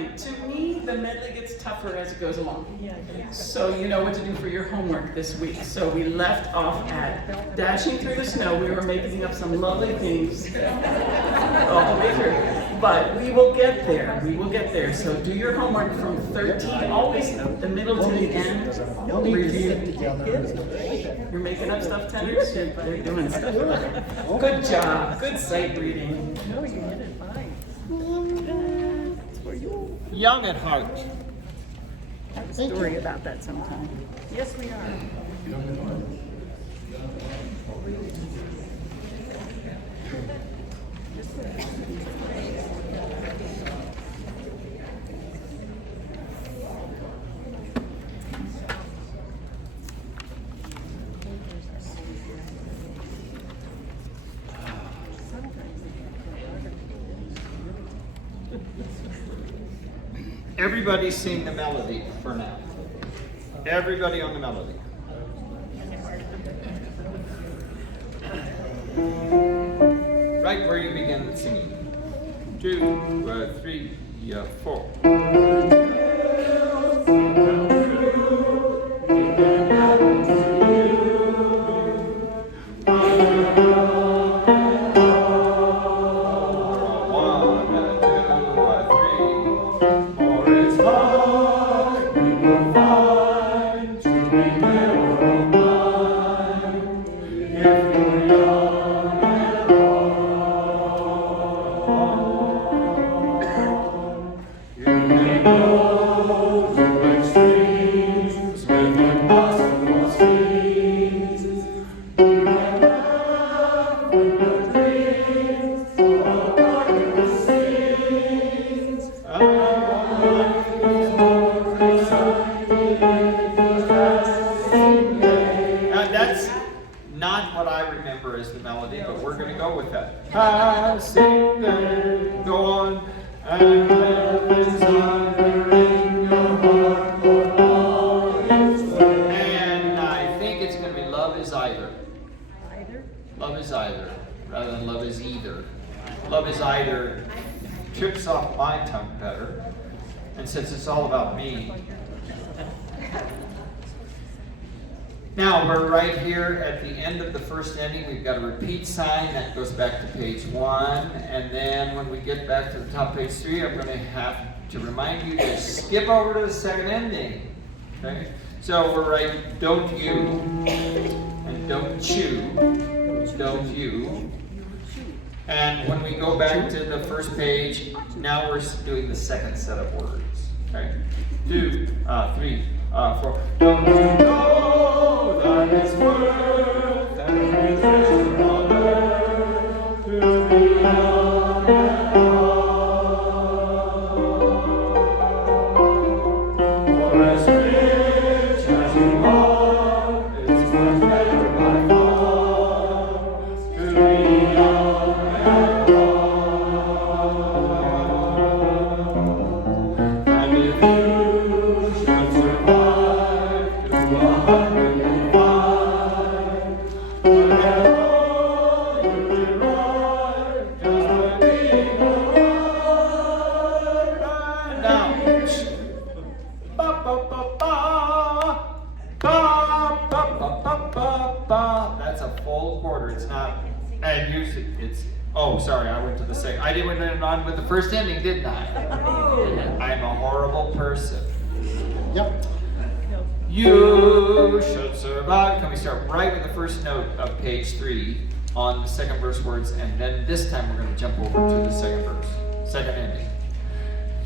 point. To me, the medley gets tougher as it goes along. So you know what to do for your homework this week. So we left off at dashing through the snow. We were making up some lovely things all the way through. But we will get there. We will get there. So do your homework from 13, always the middle to the end. Review. You're making up stuff, tenors? They're doing stuff. Good job. Good sight reading. No, you did it fine. For you. Young at heart. Have a story about that sometime. Yes, we are. Everybody sing the melody for now. Everybody on the melody. Right where you begin singing. 2, 3, 4. Not what I remember as the melody, but we're going to go with that. I sing and go on, and live inside in your heart for all its ways. And I think it's going to be love is either. Love is either, rather than love is either. Love is either trips off my tongue better, and since it's all about me, now we're right here at the end of the first ending. We've got a repeat sign that goes back to page 1, and then when we get back to the top page 3, I'm going to have to remind you to skip over to the second ending. Okay? So we're right, don't you, and don't chew, don't you. And when we go back to the first page, now we're doing the second set of words. Okay? 2, 3, 4. Don't you know that it's worth every treasure on earth to be young and all? For as rich as you are, it's much better by far to be young and all. And if you should survive to 105, whatever you derive just by being alive. Now, ba ba ba ba, ba ba ba ba ba ba. That's a full quarter. It's not, and usually it's. Oh, sorry, I went to the second. I didn't end on with the first ending, didn't I? I'm a horrible person. Yep. You should survive. Can we start right with the first note of page 3 on the second verse words, and then this time we're going to jump over to the second verse, second ending.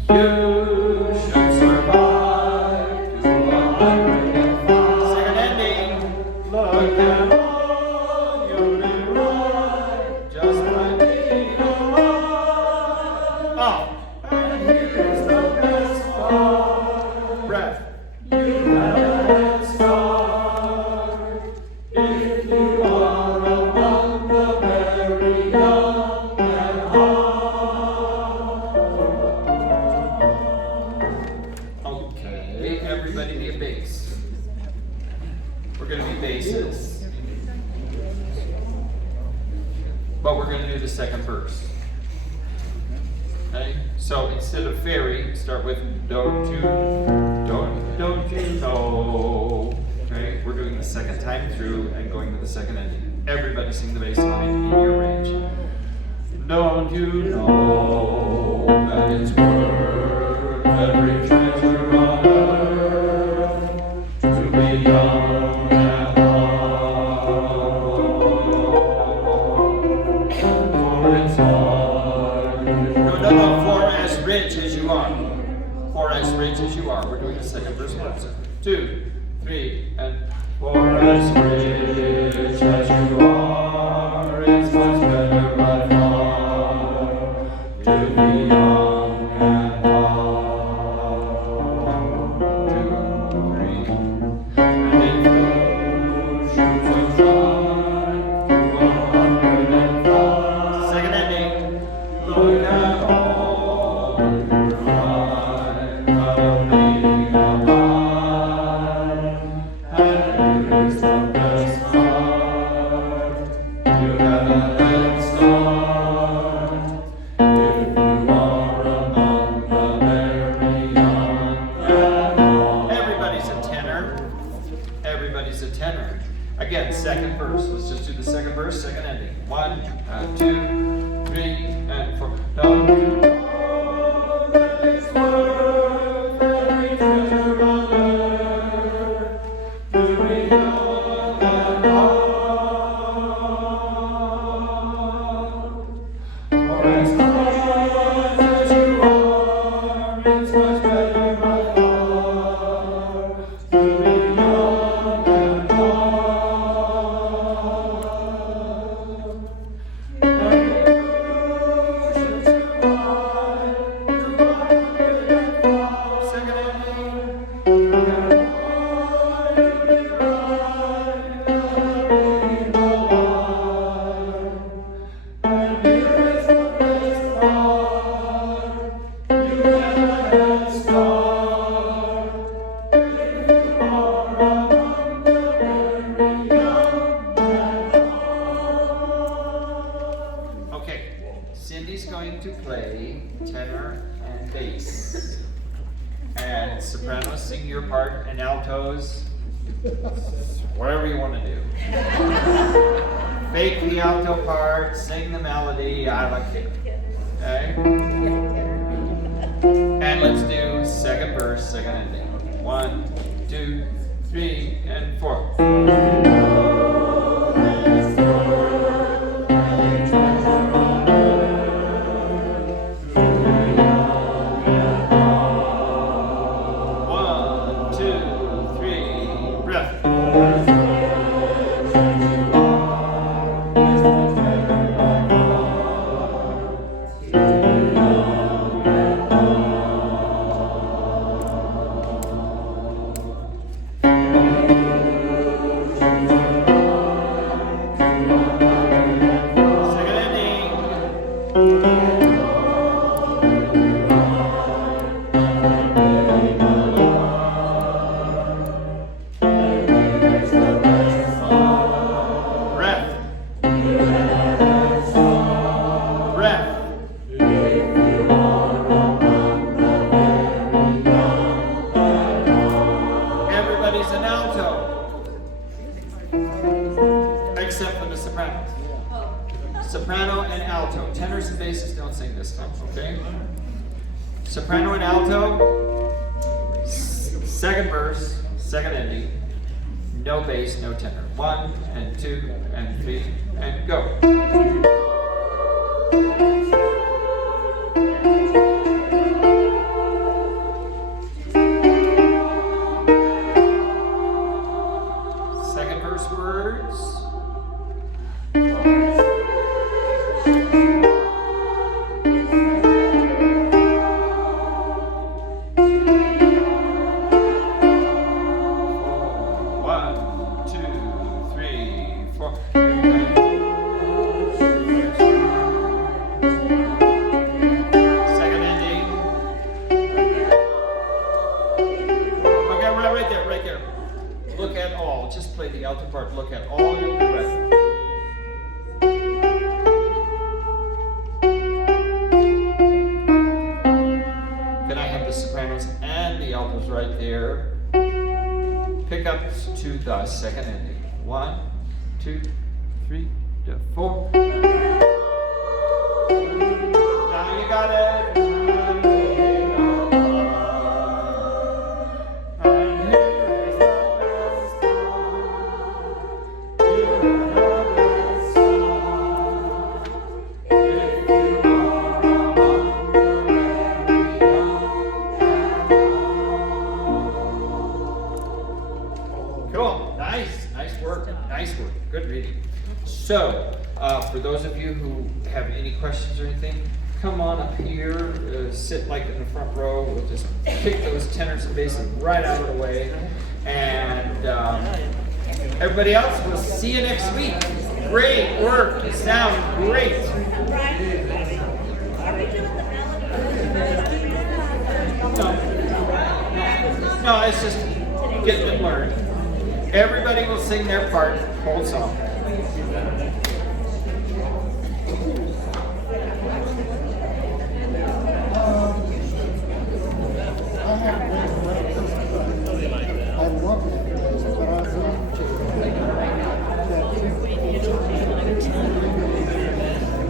You should survive to 105. Second ending. Look at all you derive just by being alive. Oh, and here's the best part. Breath. You have a head start if you are among the very young and hard. Okay, everybody be a bass. We're going to be basses. But we're going to do the second verse. Okay? So instead of fairy, start with don't you know. Okay? We're doing the second time through and going to the second ending. Everybody sing the bass line in your range. Don't you know that it's worth every treasure on earth to be young and hard? For it's hard. No, for as rich as you are. For as rich as you are. We're doing the second verse once. 2, 3, and for as rich as you are, it's much better by far to be young and hard. 2, 3, and if shoes of shine to 105. Second ending. Look at all your life, not only and here's the best part. You got a head start if you are among the very young and old. Everybody's a tenor. Everybody's a tenor. Again, second verse. Let's just do the second verse, second ending. 1, 2, 3, and 4. Don't you know that it's worth every treasure on earth to be young and hard? For as much as you are, it's much better by far to be young and hard. And oceans wide, to 105. Second ending. Look at all you can ride, and the line. And here is the best part. You get a head start if you are among the very young and old. Okay, Cindy's going to play tenor and bass. And sopranos sing your part, and altos, whatever you want to do. Fake the alto part, sing the melody, I like it. Okay? And let's do second verse, second ending. 1, 2, 3, and 4. Except for the sopranos. Soprano and alto. Tenors and basses don't sing this time, okay? Soprano and alto, second verse, second ending, no bass, no tenor. 1 and 2 and 3 and go. Second verse words. One, two, three, four. right there. Pickups to the second ending. 1, 2, 3, 4. Now you got it. Cool. Nice work. Good reading. So, for those of you who have any questions or anything, come on up here, sit like in the front row. We'll just kick those tenors and basses right out of the way. And everybody else, we'll see you next week. Great work. You sound great. Are we doing the melody? No, it's just getting it learned. Everybody will sing their part, whole song.